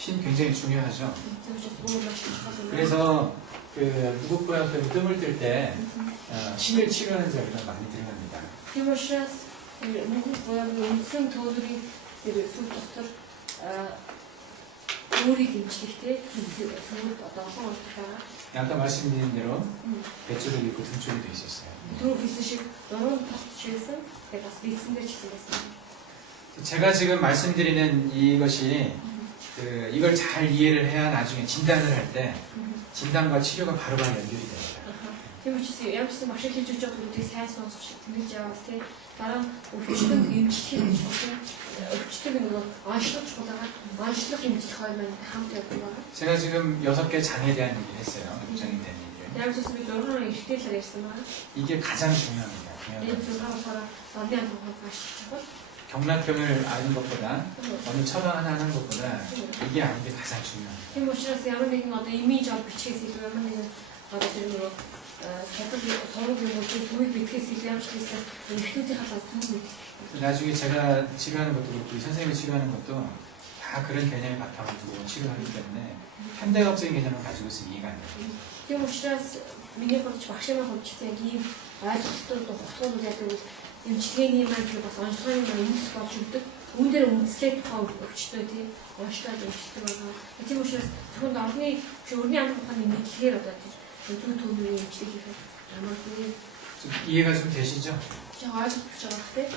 신 굉장히 중요하죠. Тийм учраас бөөр маш чухал юм. 그래서 그 무국보양 때문에 뜸을 뜰 때 신을 치료하는 자리가 많이 들어갑니다. Тийм учраас мөнгө боёмын үндсэн төлөвийн тэр сүл дотор өөрийг дэмжлэхтэй сүлд одоо олон улсаа 아까 말씀드린 대로 뱃줄을 입고 등줄이 돼 있었어요. дөрөв хийсэн шиг дөрөв тогтч байсан. Тэгээ бас бэлсэндээ ч гэсэн байсан. 제가 지금 말씀드리는 이것이 이걸 잘 이해를 해야 나중에 진단을 할 때 진단과 치료가 바로바로 연결이 됩니다. Тийм учраас ямар ч маш их хийж өгч байгаа зүйлийг сайн сонсч тэмүүлж яваа тий. Дараа нь өвчтөнд эмчлэх гэж байна. өвчтөг нөгөө онцлог чухал байгаа. онцлог эмчлэх хоёр маань хамт явдаг байна. 제가 지금 6개 장에 대한 얘기를 했어요. 입장이 된 얘기를. ямар ч юм би дөрөв ихтэйлэр ярьсан байна. 이게 가장 중요합니다. Энэ зүйл болохоор дорны амрах маш чухал. 경락병을 아는 것보다 어느 처방 하나 하는 것보다 이게 아는 게 가장 중요합니다. Тийм учраас ямар нэгэн одоо имиж ор бичээс илүү ямар нэгэн одоо тэр нөгөө 서로 모두 도입 밑에서 일하면서 휴지 하다 도입. 나중에 제가 치료하는 것도 그렇고 선생님이 치료하는 것도 다 그런 개념을 바탕으로 두고 치료하기 때문에 현대학적인 개념을 가지고 있으면 이해가 안 돼요. Тийм учраас миний болж багшаа хөвчсөн яг ийм ойлголтууд ухтууд яадаг эмчилгээний маань тэр бас онцгойн юм юмс болж өгдөг. Үүн дээр үндэслэх тухай өвчтөө тийм онцлог өвчтөө байгаа. Тийм учраас зөвхөн орны өөрийн амрах ухааны мэдлэгээр одоо тэр өдөр төвийн эмчилгээ хийх амаргүй. 이해가 좀 되시죠? 제가 아직 붙여놨대.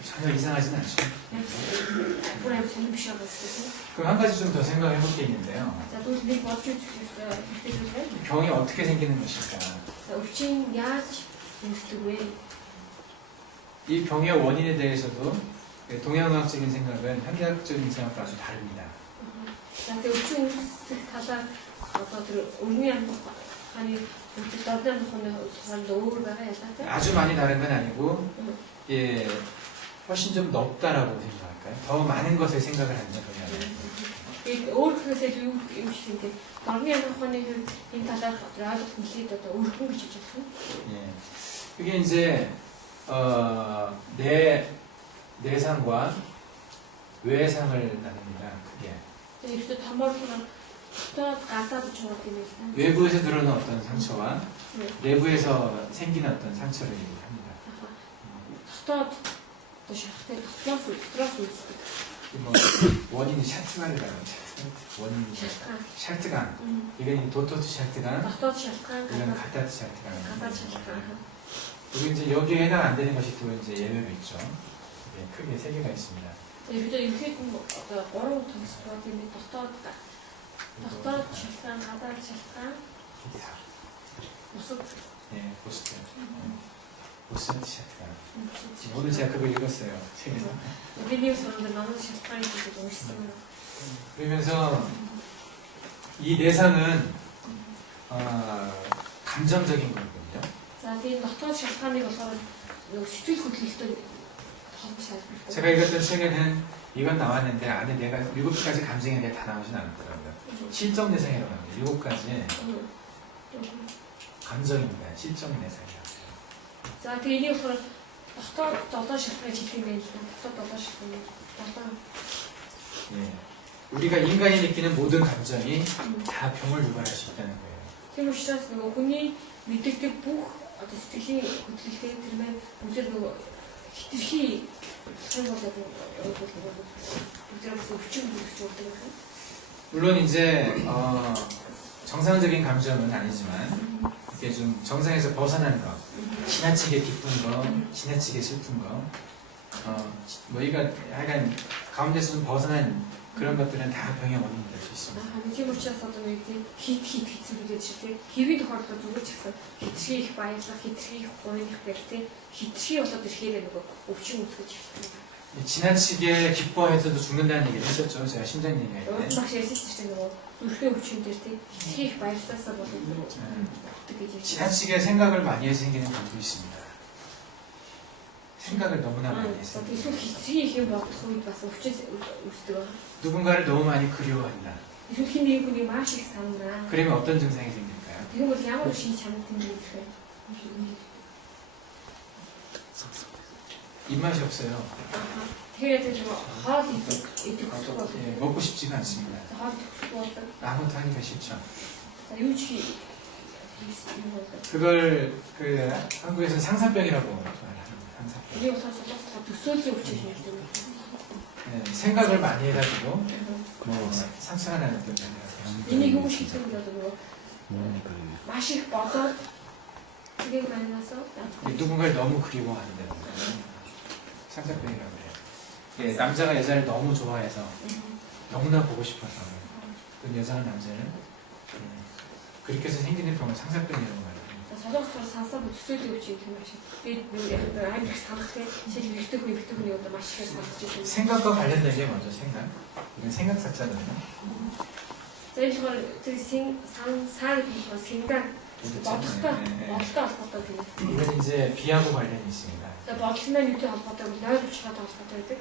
전혀 이상하진 않죠. 그래, 저는 비싸봤어요. 그럼 한 가지 좀 더 생각해 볼 게 있는데요. 자, 또 우리 맞출 수 있어요. 병이 어떻게 생기는 것일까? 자, өвчин яаж үүсдэг вэ? 이 병의 원인에 대해서도 동양의학적인 생각은 현대학적인 생각과 아주 다릅니다. 자, 그 өвчин үүсэх талаар одоо тэр өргөний амрах хааны өвчин дорны амрах хааны өөр байгаа ялгаатай. 아주 많이 다른 건 아니고 예, 훨씬 좀 넓다라고 생각할까요? 더 많은 것을 생각을 한다 그러면. 그 өөр хүмүүсээ юу юм шиг ингээд дорны амрах хааны энэ талаар ойлгох нэлээд одоо өөрхөн гэж хэлж байна. 예, 그게 이제 내상과 외상을 나눕니다. 크게. 이렇게 담아보면 또 갖다 붙여야 되는 외부에서 들어오는 어떤 상처와 내부에서 생기는 어떤 상처를 얘기합니다. 또 샤프트 들어서 뭐 원인이 샤트간이라고 원인이 샤트간. 이건 도토트 샤트간. 이건 가타트 샤트간. 그리고 이제 여기에 해당 안 되는 것이 또 이제 예외로 있죠. 네, 크게 세 개가 있습니다. 이렇게 어려운 단수가 되면 덕터 샤트간, 가다 샤트간, 모습. 네, 보스트. 보스트 샤트간. 오늘 제가 그걸 읽었어요. 책에서. 비디오에서는 나는 샤트간이 되게 멋있어요. 그러면서 이 내상은 감정적인 거거든요. 자, 이 덕터 샤트간이 가서 сэтгэл хөдлөлтөд 제가 읽었던 책에는 이건 나왔는데 안에 내가 7가지 감정이 다 나오진 않았더라고요. 실정 내상이라고 합니다. 7가지 감정입니다. 실정 내상이라고. 자, 이게 우선 덕터 샤트간이 지키면 덕터 샤트간 예, 우리가 인간이 느끼는 모든 감정이 다 병을 유발할 수 있다는 거예요. тийм учраас нөгөө хүний мэддэг бүх одоо сэтгэлийн хөдөлгөөтэй тэр маань бүгд нөгөө хитрхи болоод бүгд өвчин үүсч байгаа юм. 물론 이제 정상적인 감정은 아니지만 이게 좀 정상에서 벗어난 거, 지나치게 기쁜 거, 지나치게 슬픈 거, 뭐 이거 약간 가운데서 좀 벗어난 그런 것들은 다 병의 원인이 될 수 있습니다. Тийм учраас одоо нэг тийм хит хэцүү гэдэг чинь тийм хэвийн тохиолдолд зүгээр ч гэсэн хитрхи их баярлах, хитрхи их гойх гэх тийм хитрхи болоод ирэхээр нөгөө өвчин үүсгэж ирдэг. 지나치게 기뻐해서도 죽는다는 얘기를 했었죠. 제가 심장 얘기할 때. Урд багш ярьсан чинь нөгөө зүрхний өвчин дээр тийм хитрхи их баярласаа болоод өгдөг гэж ярьсан. 지나치게 생각을 많이 해서 생기는 병도 있습니다. 생각을 너무나 많이 해서. эсвэл хитрхи их юм бодох үед бас өвчин үүсдэг байна. 누군가를 너무 많이 그리워한다. Эсвэл хин нэг хүнийг маш их санана. 그러면 어떤 증상이 생길까요? Тэгвэл ямар шин чанар тэмдэглэх вэ? 입맛이 없어요. Тэгэхээр яг зөв хоол идэх хүсэх бол 예, 먹고 싶지가 않습니다. хоол идэх хүсэх бол 아무것도 하기가 싫죠. за юу ч юм бол 그걸 그 한국에서는 상사병이라고 말합니다. 상사병. 이게 болохоор төсөөллийн өвчин гэдэг юм. 예, 생각을 많이 해가지고 뭐 상처가 나는 게 아니라 Энийг юу шийдэх вэ гэдэг 모르니까 그러면. маш их бодоод тэгээд манайсаа 누군가를 너무 그리워한다는 거예요. 상사병이라고 해요. 예, 남자가 여자를 너무 좋아해서 너무나 보고 싶어서 그 여자가 남자를 그렇게 해서 생기는 병은 상사병이라고 말해요. солонгосоор сансаа төсөөллийн өвчин гэх юм шиг. Тэгээд яг амар их санах тийм шил виртэх үе одоо маш их санаж байгаа. 생각과 관련된 게 먼저 생각. 이건 생각사자거든요. За энэ болохоор тэр сан гэдэг нь 생각 бодохтой холбоотой тийм. 이건 이제 비하고 관련이 있습니다. За бодлоо юутэй холбоотой вэ? нойл учиртай холбоотой байдаг.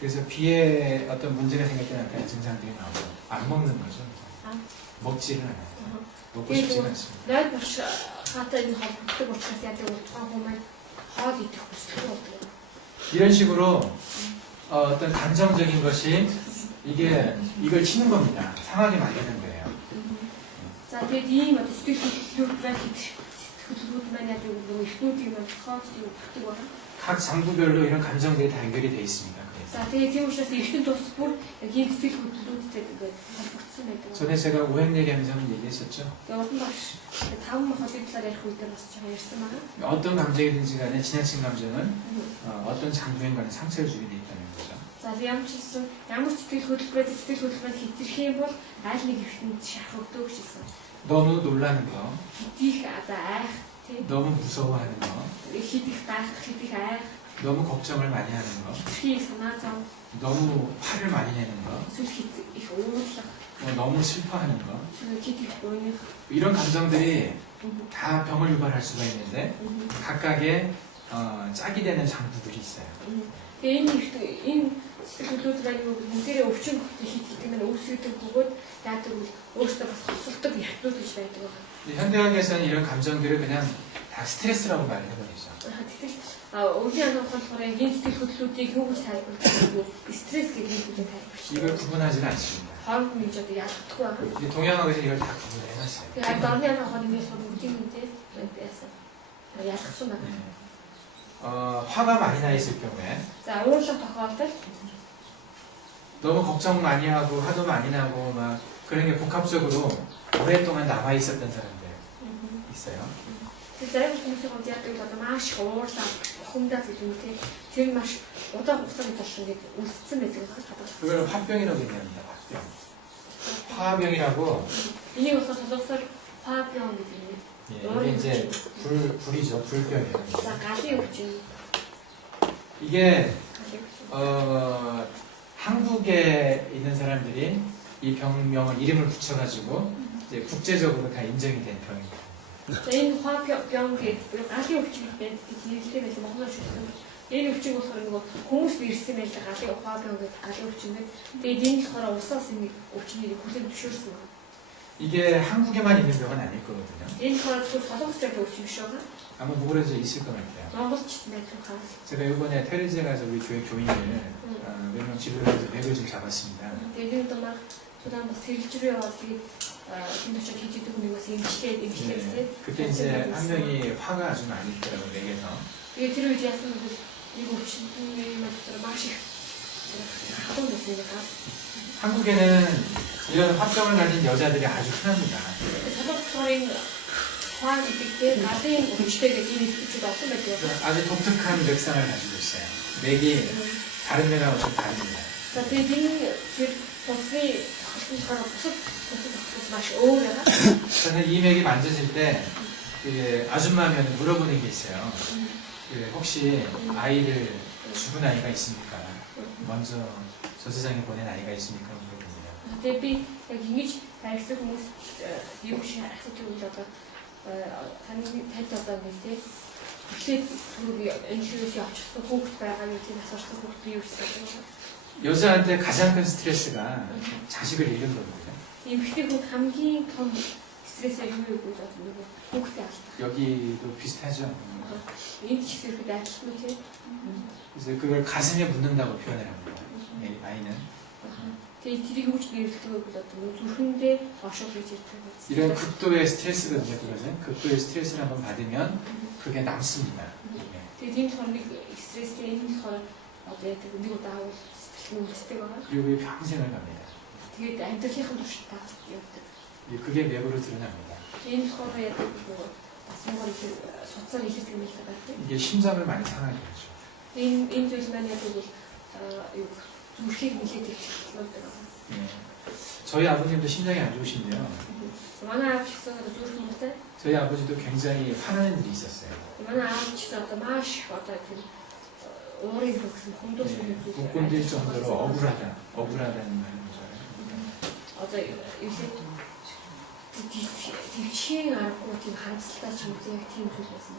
그래서 비에 어떤 문제가 생길 때 나타나는 증상들이 나오고 안 먹는 거죠. 먹지를 않아요. 먹고 싶지는 않습니다. нойл учиртай энэ холбоотой учраас яг утгаан хүмүүс хоол идэх хүсдэг болдог. 이런 식으로 어떤 감정적인 것이 이걸 치는 겁니다. 상하게 만드는 거예요. За тэгээд ийм одоо сэтгэл хөдлөлүүд маань яг нөгөө ихнүүдийн маань хоолыг өгдөг байна. 각 장부별로 이런 감정들이 다 연결이 돼 있습니다. 그래서 За тэгээд тийм учраас ихнүүд тус бүр яг ийм сэтгэл хөдлөлүүдтэй ингээд холбогдсон байдаг. 전에 제가 오행 얘기하면서 한번 얘기했었죠. Тэгээд уран багш 5 хоолын талаар ярих үед бас жоохон ярьсан байна. 어떤 감정이든지 간에 지나친 감정은 어떤 장부에 관한 상처를 주게 돼 있다는 거죠. За ямар ч гэсэн ямар ч сэтгэл хөдлөлбөд хэтэрх юм бол аль нэг ихтэнд шахагддаг гэсэн. 너무 놀라는 거, Хитих одоо айх тийм 너무 무서워하는 거, хитих даах хитих айх 너무 걱정을 많이 하는 거, хитхийг санаа зов 너무 화를 많이 내는 거, эсвэл хит их уурлах 너무 슬퍼하는 거 эсвэл хитих уйных 이런 감정들이 다 병을 유발할 수가 있는데 각각의 짝이 되는 장부들이 있어요. энэ сэтгэлүүд маань юу бүгдээрээ өвчин хит хитэмэн үүсгэдэг бөгөөд яадаг вэ өөрсдөө бас хосолдог яртнууд гэж байдаг байна. 현대학에서는 이런 감정들을 그냥 다 스트레스라고 말을 해버리죠. Тэгэхээр өвлийн анх болохоор энэ сэтгэл хөдлөлүүдийг юу гэж тайлбарлах вэ? Стресс гэдэг зүйлийг тайлбарлаж. 이걸 구분하지는 않습니다. хооронд нь одоо ялгдахгүй байна. 동양학에서 이걸 다 구분을 해놨어요. Тэгээд дорны анх хооронд ингэж бүгдийн үнтэй байсан. ялгсан байна. 화가 많이 나 있을 경우에 За уурлах тохиолдолд 너무 걱정 많이 하고 화도 많이 나고 막 그런 게 복합적으로 오랫동안 남아 있었던 사람들 있어요. тэр зарим хүмүүсийн хувьд яадаг бол одоо маш их уурлаа хумдаа зүйлүүтэй тэр маш удаан хугацааны турш ингэж үлдсэн байдаг байна. 그걸 화병이라고 얘기합니다. 화병. 화병이라고 энийг болохоор солонгосоор 화병 гэдэг юм. 이게 이제 불이죠. 불병이에요. За галын өвчин. 이게 한국에 있는 사람들이 이 병명을 이름을 붙여가지고 이제 국제적으로 다 인정이 된 병입니다. За энэ 화병 гэдэг галын өвчин гэдэг хэллээ байсан Монголоор шүлсэн. Энэ өвчин болохоор нөгөө хүмүүс ирсэн байл галын 화병 гэдэг галын өвчин гэдэг. Тэгээд энэ болохоор усаас энэ өвчнийг хүлээн зөвшөөрсөн. 이게 한국에만 있는 병은 아닐 거거든요. Энэ болохоор зөвхөн солонгостой өвчин биш байгаа. 아마 모국에서 있을 것 같아요. Монголч байсан байх. 제가 이번에 테레즈에 가서 우리 교회 교인을 몇 명 집으로 가서 맥을 좀 잡았습니다. Тэгээд энэ маань Судан бас сэргэлжрүү яваад тэгээд энэ очиж хийж идэг хүмүүс эмчилээ. 그때 이제 한 명이 화가 아주 많이 있더라고요, 맥에서. Тэгээд тэр үед яасан бол нэг өвчний мэдээ маш их хатан байсан юм байна. 한국에는 이런 화병을 가진 여자들이 아주 흔합니다. солонгосоор энэ 화학 이펙트에 나대인 음식들에게 이 이펙트가 없으면 돼요. 아주 독특한 맥상을 가지고 있어요. 맥이 다른 맥하고 좀 다릅니다. 자, 대딩 버스의 작품처럼 버스 맛이 어울려나? 저는 이 맥이 만져질 때 그 아줌마면 물어보는 게 있어요. 그 혹시 아이를 죽은 아이가 있습니까? 먼저 저 세상에 보낸 아이가 있습니까? 물어봅니다. 대비 ингэж 발색 хүмүүс юу шиг асуудаг үйл одоо таны танд одоо нэг тийм тэгээд энэ ширээс явчихсан хүүхэд байгаа юу тийм асуурсан хүүхэд юу гэсэн. 여자한테 가장 큰 스트레스가 자식을 잃는 거거든요. Эмэгтэй хүн хамгийн том стрессээ юу юу гэж боддог нөгөө хүүхдээ алдах. 여기도 비슷하죠. Энд ч ихтэй адилхан үү тийм. 그래서 그걸 가슴에 묻는다고 표현을 합니다. 이 아이는. Тэгээд тэрийг үүч нэрлэдэг бол одоо зүрхэндээ оршуулж ирдэг. 이런 극도의 스트레스거든요. 그것은 극도의 스트레스를 한번 받으면 그게 남습니다. Тэгээд энэ томыг стресстэй энэ болохоор одоо яг нэг удаа сэтгэл үндэстэй байгаа. 그리고 그게 평생을 갑니다. Тэгээд амьдралынхаа туршид таач явдаг. 그게 맥으로 드러납니다. Энэ болохоор яг нөгөө асуугаар их суцаар ихэрдэг юм л байгаа тийм. 이게 심장을 많이 상하게 하죠. Энэ зүйл маань яг бол юу зүрхийг нэлээд их шалтгаалдаг байна. 저희 아버님도 심장이 안 좋으신데요. Манай аав ч гэсэн зүрх муутай. 저희 아버지도 굉장히 화나는 일이 있었어요. Манай аав ч гэсэн одоо маш одоо тийм уурын гэсэн хүндус 못 건들 정도로 억울하다는 말인 거죠. одоо юу тийм аргагүй тийм харамсалтай ч юм уу яг тийм зүйл байсан.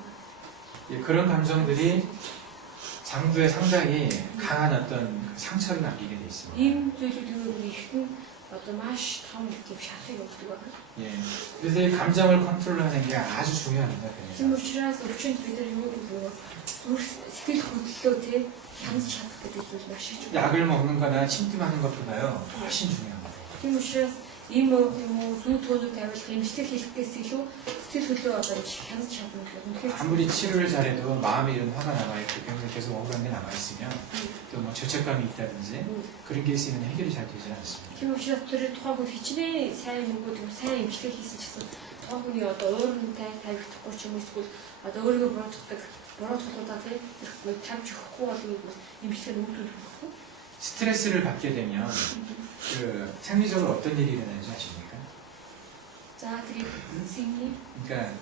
그런 감정들이 장부에 상당히 강한 어떤 상처를 남기게 돼 있습니다. Ийм зүйлүүд ихэнх одоо маш том тийм шалгыг өгдөг байна. 예. 그래서 이 감정을 컨트롤하는 게 아주 중요합니다. Тийм учраас өчигд бид нар юу гэдэг вэ? Сэтгэл хөдлөлөө тий хянаж чадах гэдэг зүйл маш их 중요해요. 약을 먹는 거나 침투하는 것보다요 훨씬 중요합니다. Тийм учраас ийм юм зүү төлөв тавилах эмчилгээ хийхээс илүү сэтгэл хөдлөө одоо хянаж чадна гэх юм. 아무리 치료를 잘해도 마음에 이런 화가 남아있고 굉장히 계속 억울한 게 남아있으면 또 뭐 죄책감이 있다든지 그런 게 있으면 해결이 잘 되지 않습니다. Тийм учраас тэр тухайн хүн хичнээн сайн нөгөө тийм сайн эмчилгээ хийсэн ч гэсэн тухайн хүний одоо уурынтай тавигдахгүй ч юм эсвэл одоо өөрийгөө буруутгахудаа тийм тавьж өгөхгүй бол эмчилгээ өгдөг байхгүй. 스트레스를 받게 되면 그 생리적으로 어떤 일이 일어나는지 아십니까? За тэгээд 생리 그러니까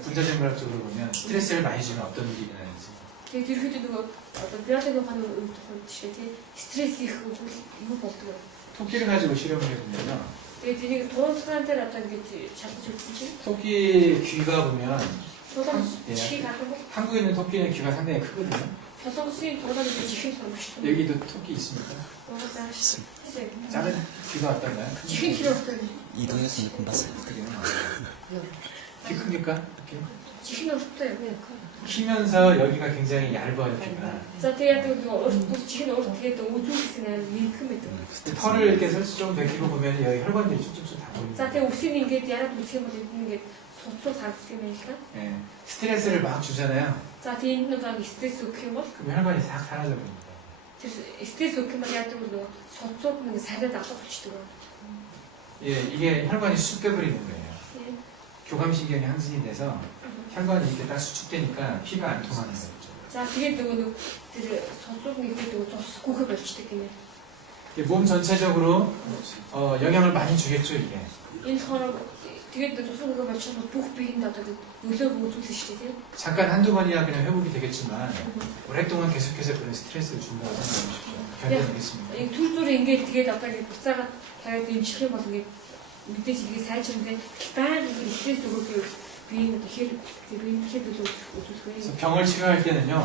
분자생물학적으로 보면 스트레스를 많이 주면 어떤 일이 일어나는지. тэгээд ерөөдөө нөгөө одоо биологийн ухааны үед тухайд жишээ тийм стресс их өгвөл юу болдог вэ? 토끼를 가지고 실험을 해보면요. Тэгээд энийг туулгаан дээр одоо ингэж чадаж үзсэн чинь 토끼 귀가 보면 туулгаан чихийг харах бол 한국에 있는 토끼는 귀가 상당히 크거든요. солонгосын туулгааны чихийг маш том. 여기도 토끼 있습니까? 작은 귀가 어떤가요? чих이 길었던 이동해서 몇 번 봤어요. 그래요? 귀 큽니까? 이렇게? чих이 없어요. 키면서 여기가 굉장히 얇아요, 귀가. За тэгээд нөгөө чих이 урд тэгээд үзүүлсэн аа минхэн байдаг. 털을 이렇게 좀 벗기고 보면 여기 혈관들이 쭉쭉쭉 다 보입니다. За тэгээд үсийг ингээд яраад үзэх юм бол ингээд судсуу харагддаг юм байна л да. 예, 스트레스를 막 주잖아요. За тэгээд энэ нэг стресс өгөх юм бол 그럼 혈관이 싹 사라져 버립니다. тэр стресс өгөх юм бол яадаг вэ? Судсууд нэг сараад алга болчихдог. 예, 이게 혈관이 쑥 빼버리는 거예요. 예. 교감신경이 항진이 돼서 혈관이 이렇게 딱 수축되니까 피가 안 통하는 거죠. За тэгээд нөгөө тэр судсууд нэгэд нөгөө цусгүйхэ болчихдог юм. 이게 몸 전체적으로 영향을 많이 주겠죠, 이게. Энэ хороо тэгээд цусгүйхэ болчихсон бүх биеинд одоо нөлөөг үзүүлсэн шүү дээ. 잠깐 한두 번이야 그냥 회복이 되겠지만 오랫동안 계속해서 그런 스트레스를 준다고 생각하십시오. 견뎌내겠습니다. Энэ төр зүр ингээд тэгээд одоо ингээд буцаагаад тавиад имжлэх юм бол ингээд мэдээж игээ сайжруулдаг баян ингээд стресс өгөх юм биеийн одоо хэр биеийн хэр үзүүлэх вэ? 그래서 병을 치료할 때는요,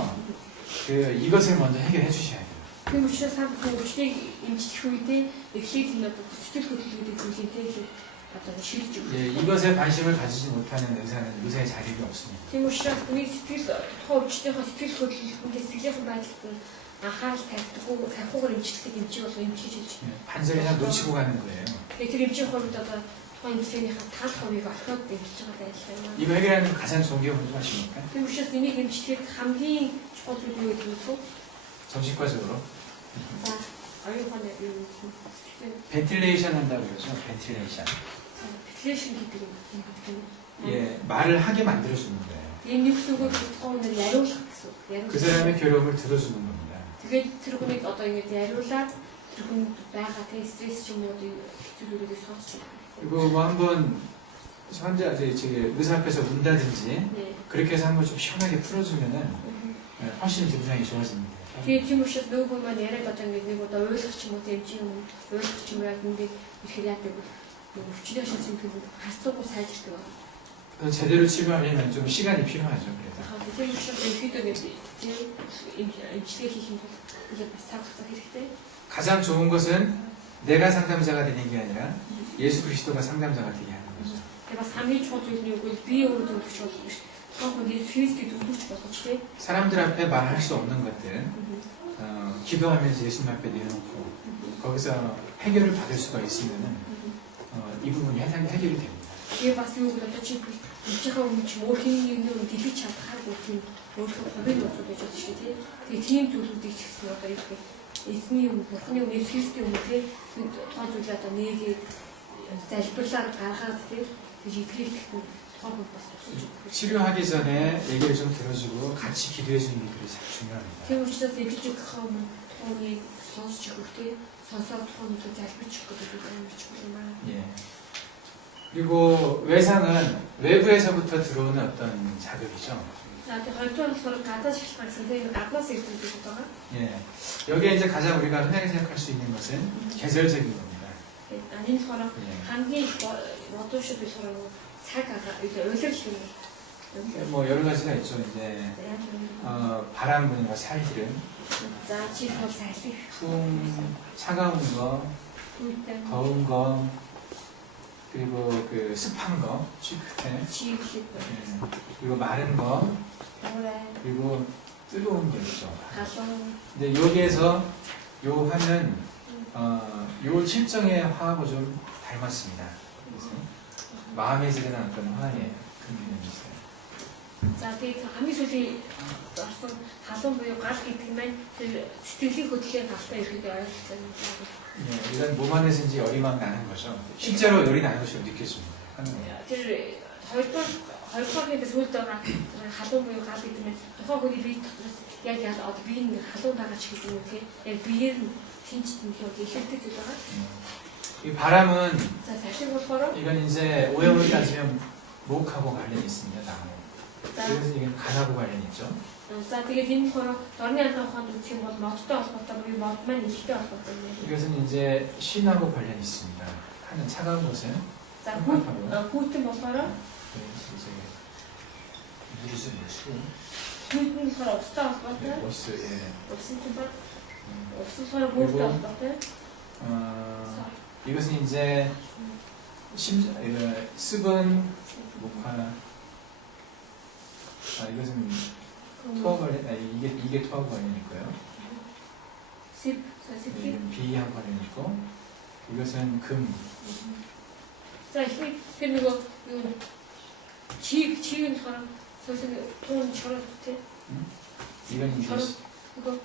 이것을 먼저 해결해 주셔야 돼요. Тийм учраас та бүхэн өвчнийг имжлэх үедээ эхлээд энэ одоо сэтгэл хөдлөлүүдийг зүйлтэй их одоо шилж өгөх. 예, 이것에 관심을 가지지 못하는 의사는 의사의 자격이 없습니다. Тийм учраас хүний сэтгэл тухайн өвчтөнийхөө сэтгэл хөдлөлтөнд сэтгэлийн байдалд анхаарал тавихгүйгээр имжлэхийг имжиж бол имжиж хийж. 반절이나 놓치고 가는 거예요. Тэгээд тэр имжих хувьд одоо тухайн имжлэгийнхаа тал хувийг орхиод имжиж байгаа адилхан юм. 이거 해결하는 가장 좋은 게 뭔지 아십니까? Тийм учраас энийг имжлэхэд хамгийн чухал зүйл юу гэдэг вэ? 정신과적으로 За, оюутны юу 벤틸레이션 한다고 그러죠. 벤틸레이션. ventilation гэдэг юм. 예, 말을 하게 만들어주는 거예요. Энэ нэгсүгээр тооныг яриулах гэсэн үг. 그 사람의 괴로움을 들어주는 겁니다. Тэгээд тэр хүнийг одоо ингэж яриулаад тэр хүн байгаа тэг стресс ч юм уу хэцүүлүүдийг сонсч байгаа. 그리고 뭐 한번 환자 의사 앞에서 운다든지 네. 그렇게 해서 한번 좀 시원하게 풀어주면은 예, 훨씬 증상이 좋아집니다. Тэгээд тийм учраас нөгөө маань яриад одоо ингэ нэг удаа ойлгох ч юм уу тийм ч юм ойлгох ч юм уу яг ингэ ихээр яадаг нөгөө хүчний шинж тэмдэг хасцуугүй сайжирдаг. 그래서 제대로 치료하려면 좀 시간이 필요하죠. 그래서 Тийм учраас ерөөдөө ингэ тийм эмчилгээ хийх юм бол 이게 бас цаг хугацаа хэрэгтэй. 가장 좋은 것은 내가 상담자가 되는 게 아니라 예수 그리스도가 상담자가 되게 하는 거죠. Тэгээд бас хамгийн чухал зүйл нь юу гэвэл би өөрөө зөвлөж болох биш. Тухайн Есүс Христийг зөвлөж болох тийм. 사람들 앞에 말할 수 없는 것들 기도하면서 예수님 앞에 내놓고 거기서 해결을 받을 수가 있으면은 이 부분이 해결이 됩니다. Тэгээд бас юу гэвэл одоо чи бичийнхаа өмнө чи өөр хин нэг дэлгэж чадхааргүй тийм өөрийнхөө хувийн нууцуд байж байгаа шүү дээ. Тэгээд тийм зүйлүүдийг ч гэсэн одоо юу гэх эзний өмнө бурхны өмнө Есүс Христийн өмнө тийм тухайн зүйлээ одоо нээгээд залбирлаар гаргаад тийм тэгж итгэх тухайн хүн бас тусаж өгөх. 치료하기 전에 얘기를 좀 들어주고 같이 기도해 주는 게 되게 중요합니다. Тийм учраас эвлэж өгөх өмнө түүнийг сонсч өгөх тийм сонсоод тухайн зүйлийг залбирч өгөх гэдэг нь чухал юм аа. 예. 그리고 외상은 외부에서부터 들어오는 어떤 자극이죠. За тэгээд хоёрдугаар болохоор гадаад шалтгаан гэсэн тийм гаднаас ирдэг зүйл байгаа. 예. 여기에 이제 가장 우리가 흔하게 생각할 수 있는 것은 계절적인 겁니다. Анийн болохоор 예. хамгийн бодуулшид болохоор цаг агаа уйлал юм. 뭐 여러 가지가 있죠. 이제 바람 부는 거, 살기름, За чихор салхи 풍, 차가운 거, үүтэй 더운 거, 그리고 그 습한 거, 쥐끝에, чихлэг 그리고 마른 거, 오래 그리고 뜨거운 거 있죠. халуун 근데 여기에서 요 화는 요 칠정의 화하고 좀 닮았습니다. 그래서 마음에 지는 어떤 화에 큰 개념이 있어요. За тэгээд хамгийн сүүлийн орсон халуун буюу гал гэдэг нь маань тэр сэтгэлийн хөдөлгөөний галтай ирэхэд ойлгосон юм байна. 예, 이건 몸 안에서인지 열이 막 나는 거죠. 실제로 열이 나는 것처럼 느껴집니다. 하는 거예요. Тэр хоёрдугаар сүүлд байгаа халуун буюу гал гэдэг нь тухайн хүний бие дотроос яг одоо бие нь халуун байгаа ч гэдэг юм тийм яг биеэр нь шинж тэмдэг ихэнтэй зүйл байгаа. 이 바람은 За салхиг болохоор 이건 이제 오염을 따지면 목하고 관련이 있습니다. 나무. за 그래서 이건 간하고 관련이 있죠. За тэгээд энэ болохоор дорны анхны ухаанд үзэх юм бол модтой холбоотой буюу мод маань ихтэй холбоотой юм. 이것은 이제 신하고 관련이 있습니다. 하는 차가운 것은 За 깜깜하고 хүүтэн болохоор 이제 무슨 수, хүүтэн болохоор устай холбоотой. 오스, 예. 우슨 좀 우슨 болохоор хүүтэн холбоотой. 이것은 이제 습은 목화. 이것은 토하 관련, 이게 토하 관련이 있고요. 습, 사슬기. 이건 비하고 관련이 있고, 이것은 금. 자, 이 그리고 지금 저랑 선생님 돈 저렇게 이건 이제 그거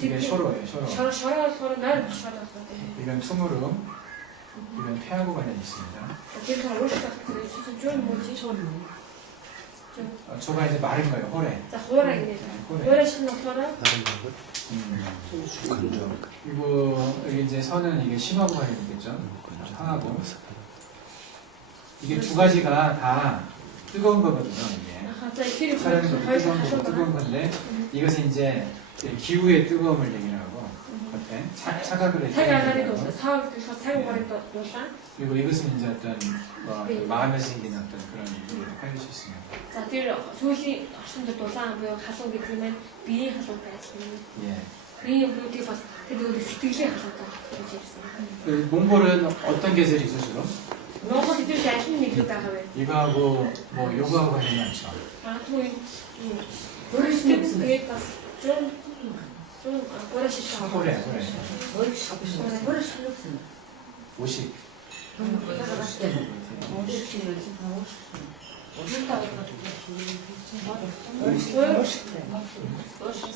이게 쇼로예요, 쇼로. 저랑 나를 저랑 이건 투무름, 이건 폐하고 관련이 있습니다. 제가 오셨다 그래 진짜 좀 뭐지 조가 이제 마른 거예요, 호래. 자 호랑이네 호래. 호랑 신는 호랑 그리고 여기 이제 선은 이게 심하고 관련이 있겠죠. 상하고. 이게 두 가지가 다 뜨거운 거거든요, 이게. 자 이렇게 사람이 뜨거운 건데, 이것은 이제 기후의 뜨거움을 얘기를 하고, 어때? 차가그래. 사고 버렸다 놓다. 그리고 이것은 이제 어떤 마음에서 생기는 어떤 그런 일을 살릴 수 있습니다. 자, тэр сүүлийн орчинд дулаан буюу халуун гэдэг нь биеийн халуун байсан. 예. биеийн халууныг бас тэр нөгөө сэтгэлийн халуунтай гэж ярьсан. 그 몽골은 어떤 계절이죠, 주로? Монгол хэдийгээр аль нэг л байгаа вэ? 이거하고 뭐 요거하고 관련이 많죠. Магадгүй өөрөөсөө тэгээд бас 좀 өөрөөсөө 호래, 호래. өөрөөсөө 50.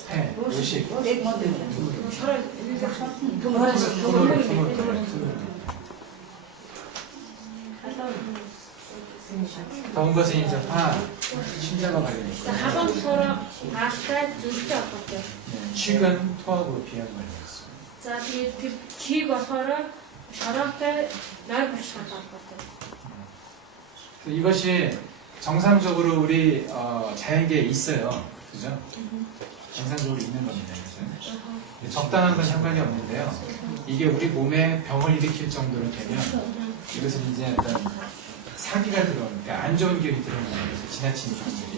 해, 50. 더운 것은 이제 화, 심장과 관련이 За 있고 халуун болохоор хаалтай зүрхтэй холбоотой. 취근 토하고 비하는 관련이 있어요. За тэгээд тэр чийг болохоор шороотой нойр болчихоор холбоотой. 이것이 정상적으로 우리 자연계에 있어요. 그죠? 정상적으로 있는 겁니다. 그래서 적당한 건 상관이 없는데요. 이게 우리 몸에 병을 일으킬 정도로 되면 이것은 이제 어떤 사기가 들어오니까 안 좋은 기운이 들어오는 거예요. 지나치는 병들이.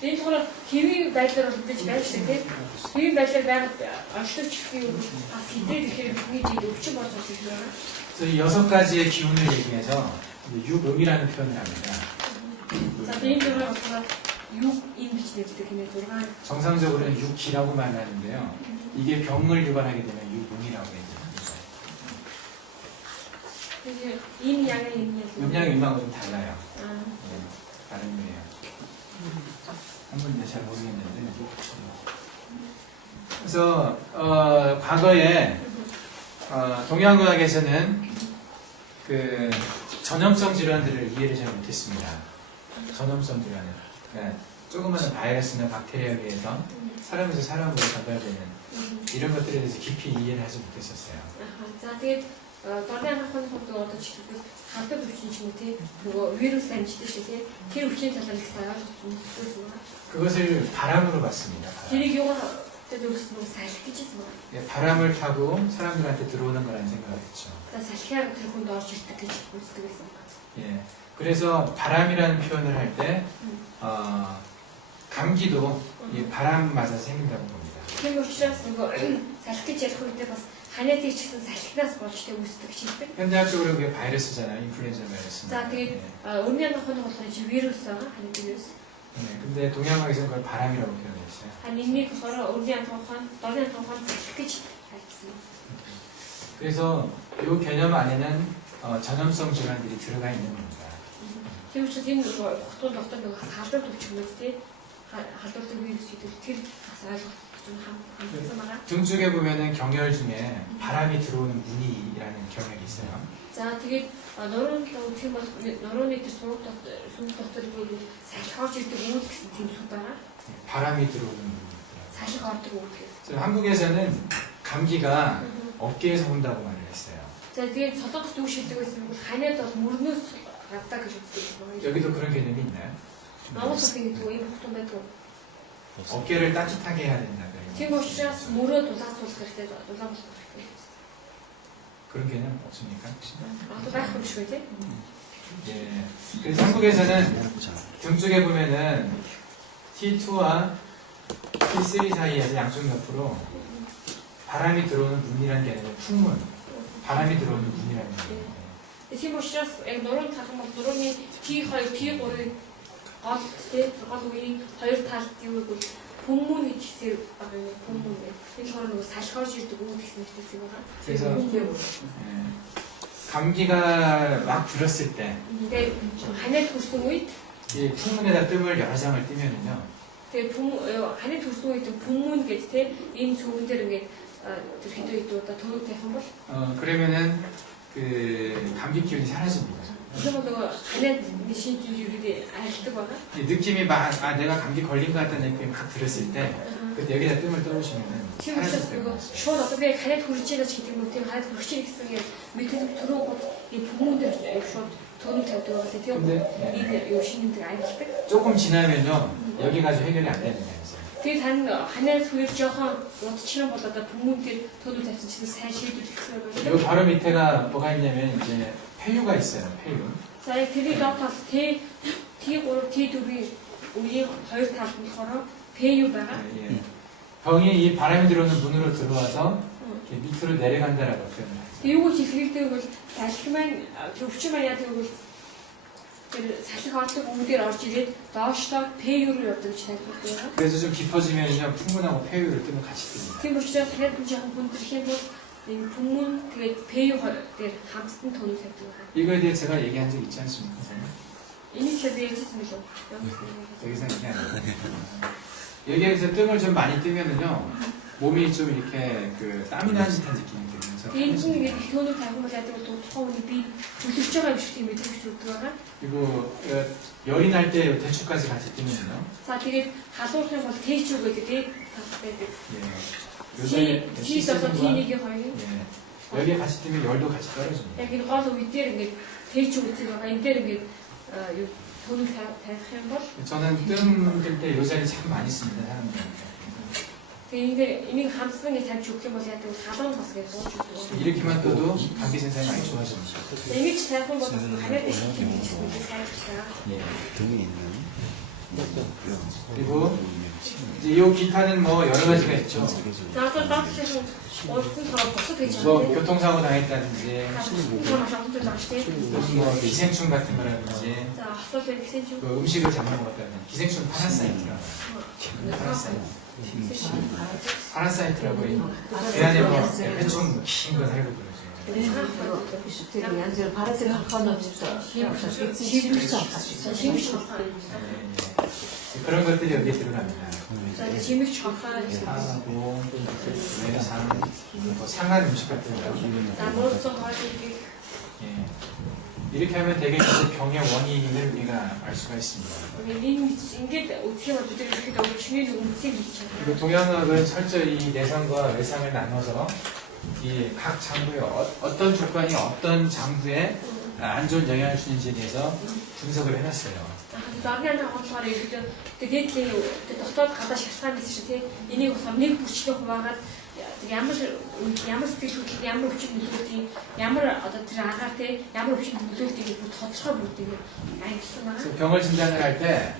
Тэгээд болохоор хэвийн байдлаар үлдэж байж тээ. Хэвийн байдлаар байгаад оршиж хэвийн бас хідээд ихээр бидний жид өвчин болж байгаа юм байна. 그래서 이 6가지의 기운을 얘기해서 육음이라는 표현을 합니다. За тэгээд энэ болохоор болохоор юу юм гэж нэрлэдэг хэмээн 6 정상적으로는 육기라고 말하는데요. 이게 병을 유발하게 되면 육음이라고 해요. тэгээд ийм 양의 юм яг 음양 음하고 좀 달라요. 아, 다른 거예요. 한번 잘 모르겠는데. 그래서 과거에 동양의학에서는 그 전염성 질환들을 이해를 잘 못했습니다. 전염성 질환을. 그러니까 조그마한 바이러스나 박테리아에 의해서 사람에서 사람으로 전달되는 이런 것들에 대해서 깊이 이해를 하지 못했었어요. За тэгээд дорны анхны хувьд одоо жишээлбэл хавдаг өвчин ч юм уу тий нөгөө вирус амжилт шүү тий тэр өвчний талаар их сайн ойлгож мэдсэн байна. 그것을 바람으로 봤습니다. 바람. тэрийг юу гэдэг нь салхи гэж хэлсэн байна. 예, 바람을 타고 사람들한테 들어오는 거라는 생각을 했죠. За салхиар тэр хүнд орж ирдэг гэж үздэг байсан байна. 예, 그래서 바람이라는 표현을 할 때 감기도 이 바람 맞아서 생긴다고 봅니다. Тийм учраас нөгөө салхи гэж ярих үедээ бас ханиадыг ч гэсэн салхинаас болж тэ үүсдэг шийддэг. 현대학적으로 그게 바이러스잖아요. 인플루엔자 바이러스. За тэгээд өмнө нь анхны болохоор чи вирус байгаа ханиад вирус. 네, 근데 동양학에서는 그걸 바람이라고 표현했어요. Ханиадыг болохоор өмнө нь анхны дорны анхны салхи гэж хайсан. 그래서 이 개념 안에는 전염성 질환들이 들어가 있는 겁니다. Тийм учраас энэ нөгөө хотын доктор нөгөө халдвар төвчмөд тий халдвартай вирус гэдэг тэр бас ойлгох 좀 хамтсан байгаа. 등 쪽에 보면은 경혈 중에 바람이 들어오는 무늬라는 경혈이 있어요. За тэгээд нуруунд л үгэх юм бол нурууны тэр сууг дотор бүр салхи орж ирдэг үйл гэсэн тийм сүд байгаа. 바람이 들어오는 무늬. салхи ордог үйл гэсэн. 그래서 한국에서는 감기가 어깨에서 온다고 말을 했어요. За тэгээд солонгос үг шилдэг байсан бол ханиад бол мөрнөөс гадаа гэж үздэг юм. 여기도 그런 개념이 있나요? Монгол хэлний үг юм хутан байдаг. 어깨를 따뜻하게 해야 된다. Тийм учраас мөрөө дулаацуулах хэрэгтэй дулаацуулах хэрэгтэй. 그런 개념 없습니까? Одоо байх юм шиг үү тий? 예. 그래서 한국에서는 등 쪽에 보면은 T2와 T3 사이에서 양쪽 옆으로 바람이 들어오는 문이라는 게 아니라 풍문, 바람이 들어오는 문이라는 게. Тийм учраас яг нуруунд харах юм бол нурууны T2, T3 гол тий гол үеийн хоёр талд юу гэвэл хүмүүн гэж хэлсээр байгаа юм. Хүмүүн гэх. Энэ хоёр нөгөө салхи орж ирдэг үү гэсэн хэлсэн байгаа. 그래서 감기가 막 들었을 때 근데 하늘 돌송 үед 이 풍문에다 뜸을 여러 장을 띄면은요. тэгээ 하늘 돌송 үед бүмүүн гэж тий энэ сүгэн дээр ингээд тэр хэдэн идүүд төгөг тавих юм бол 그러면은 그 감기 기운이 사라집니다. 그래서 нөгөө 하늘 미신 зүйл이 айлдаг байгаа. 이 느낌이 막 내가 감기 걸린 것 같다는 느낌이 막 들었을 때 그때 여기다 뜸을 떠오시면은 тийм учраас 사라질 нөгөө 거예요. шууд одоо би ханиад хүрч байгаа ч гэдэг юм тийм ханиад хүрч байгаа гэсэн юм мэдээ түрүү гол ಈ бүмүүн дээр шууд төгөг тавьдаг байгаа тийм 근데 энэ юу шинэмдэг айлдаг. 조금 지나면요 여기 가지고 해결이 안 되는 거예요. Тэгээ тань ханиад хүрж жоохон удчихсан бол одоо бүмүүн дээр төгөг тавьсан чинь сайн шийдвэр гэсэн юм байна. 이 바로 밑에가 뭐가 있냐면 이제 폐유가 있어요. 폐유. За тэрний доод тал T3, T4-ийн үеийн хоёр талд нь болохоор PU байгаа. 예. 병이 이 바람이 들어오는 문으로 들어와서 이렇게 밑으로 내려간다라고 표현을 해요. Юу гэж хэлэхдээ бол салхи маань өвчин маань яадаг вэ? Тэр салхи ордог өмнөдөр орж ирээд доошлоо PU руу явдаг гэж тайлбарлаж байгаа. 그래서 좀 깊어지면요 풍문하고 폐유를 뜨면 같이 뜹니다. Тийм учраас хариад нь жоохон хүндрэх юм бол энэ бүмүүн тэгээд PU дээр хамтдан тоног тавьдаг байгаа. 이거에 대해 제가 얘기한 적 있지 않습니까? Энийг л ярьжсэн мөлөө. 여기서 얘기 안 해요. 여기에서 뜸을 좀 많이 뜨면은요 몸이 좀 이렇게 그 땀이 나는 듯한 느낌이 들면서 개인적인 게 돈을 달고 뭐 야들 또 토하니 비 불특정한 식이 매트릭스 들어가. 그리고 열이 날 때 대추까지 같이 뛰면요. 자, 되게 가솔을 뭐 대주고 되게 요새 뒤 있어서 뒤니게 거의. 예. 여기에 같이 뛰면 열도 같이 떨어집니다. 여기 가서 윗대는 게 대주고 들어가. 이때는 게 돈을 대한 거. 저는 뜸들 때 요 자리 참 많이 씁니다, 사람들. 근데 이미 감수성이 잘 좋게 뭐 야들 가방 봤어요. 이렇게만 떠도 감기 증상이 많이 좋아집니다. 이미 지나고 뭐 가려대 시키는 게 잘 좋다. 예. 등에 있는 그리고 이제 이 기타는 뭐 여러 가지가 있죠. 나도 따뜻해서 어떤 사람 벌써 되지 뭐 않는데. 교통사고 당했다든지, 무슨 사람 아무튼 나시대. 무슨 뭐 기생충 같은 거라든지, 자, 학습에 기생충. 그 음식을 잘못 먹었다는 기생충 파라사이트라고. 파라사이트라고 배 안에 뭐 해충 긴거 살고 그러죠. 되게 양질 바라색 하나 없어. 그런 것들이 여기에 들어갑니다. 재미 좋아하는 사하고 외상, 뭐 상한 음식 같은 거. 나무로서 가지고 예. 이렇게 하면 되게 그 병의 원인을 우리가 알 수가 있습니다. 이게 어떻게 보면 이렇게 너무 중요한 움직임이 있잖아요. 그리고 동양학은 철저히 내상과 외상을 나눠서 이 각 장부에 어떤 조건이 어떤 장부에 안 좋은 영향을 주는지에 대해서 분석을 해놨어요. 나는 아무튼 이렇게 되게 어떤 가다 식사한 있을 때 이니 감리 붙이고 보면 ямар сэтгэл хөдлөл ямар өвчин нөлөөдгийг ямар одоо тэр агаар те ямар өвчин нөлөөдгийг тодорхой бүрдгийг ангилсан байна. 그래서 병을 진단을 할 때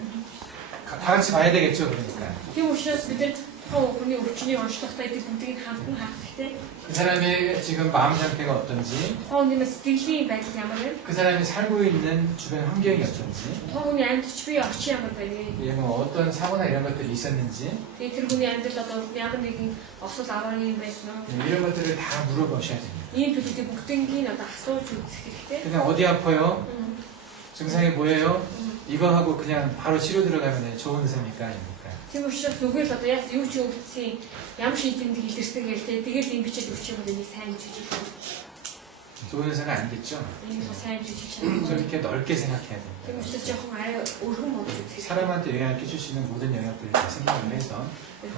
다 같이 봐야 되겠죠, 그러니까. Тийм учраас бид нар хүний өвчнийг онцлохдоо эдгээр бүгдийг хамтан харах те. 그 사람의 지금 마음 상태가 어떤지, хүний сэтгэлийн байдал ямар вэ? 그 사람이 살고 있는 주변 환경이 어떤지, хүний амьдарч буй орчин ямар байна вэ? 예, 뭐 어떤 사고나 이런 것들이 있었는지, Тэгээ тэр хүний амьдрал одоо ямар нэгэн осол аваар юм байсан уу? 예, 이런 것들을 다 물어보셔야 됩니다. Ийм зүйлүүдийг бүгднийг одоо асууж үзэх хэрэгтэй. 그냥 어디 아파요? 증상이 뭐예요? 이거 하고 그냥 바로 치료 들어가면 좋은 의사입니까? 아닙니까? Тийм учраас зүгээр л одоо яс юу ч өвдсөн ямар шийдэмдэг илэрсэн гээл те тэгэл юм бичээд өчөөр энийг сайн жижиг 좋은 의사가 아니겠죠? энийг сайн жижиг 좀 чанар. 이렇게 넓게 생각해야 됩니다. Тийм учраас жоохон арай өргөн бодож үзэх. 사람한테 영향을 끼칠 수 있는 모든 영역들을 다 생각을 해서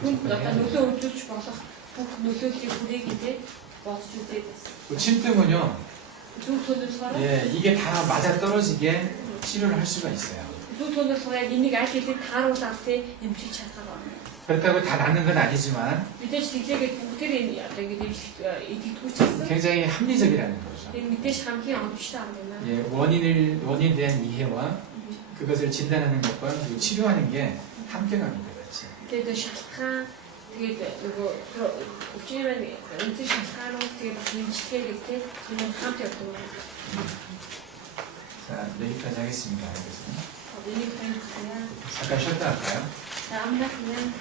Хүн одоо нөлөө үзүүлж болох бүх нөлөөллийг хүрээгээ те бодож үзээд бас. 그 침등은요, Зүг төлөвлөсөөр 예, 이게 다 맞아 떨어지게 치료를 할 수가 있어요. зүг төлөвлөсөөр яг энийг аль хэдийн тааруулаад те эмчилж чадах байна. 그렇다고 다 낫는 건 아니지만 Мэдээж тэглээгээд бүгдээр энэ одоо ингэ идэгдгүүч гэсэн. 굉장히 합리적이라는 거죠. Энэ мэдээж хамгийн оновчтой арга юм аа. 예, 원인에 대한 이해와 그것을 진단하는 것과 그리고 치료하는 게 함께 갑니다, 같이. Тэгээд шалтгаан тэгээд нөгөө өвчнөрийн үнэтэй шалтгаанууд тэгээд бас нэмжлэгээ гэдэг тийм хамт явдаг байна. 자, 여기까지 하겠습니다. 그래서 Энийг тань хэлээ. 잠깐 쉬었다 할까요? За амнаас нь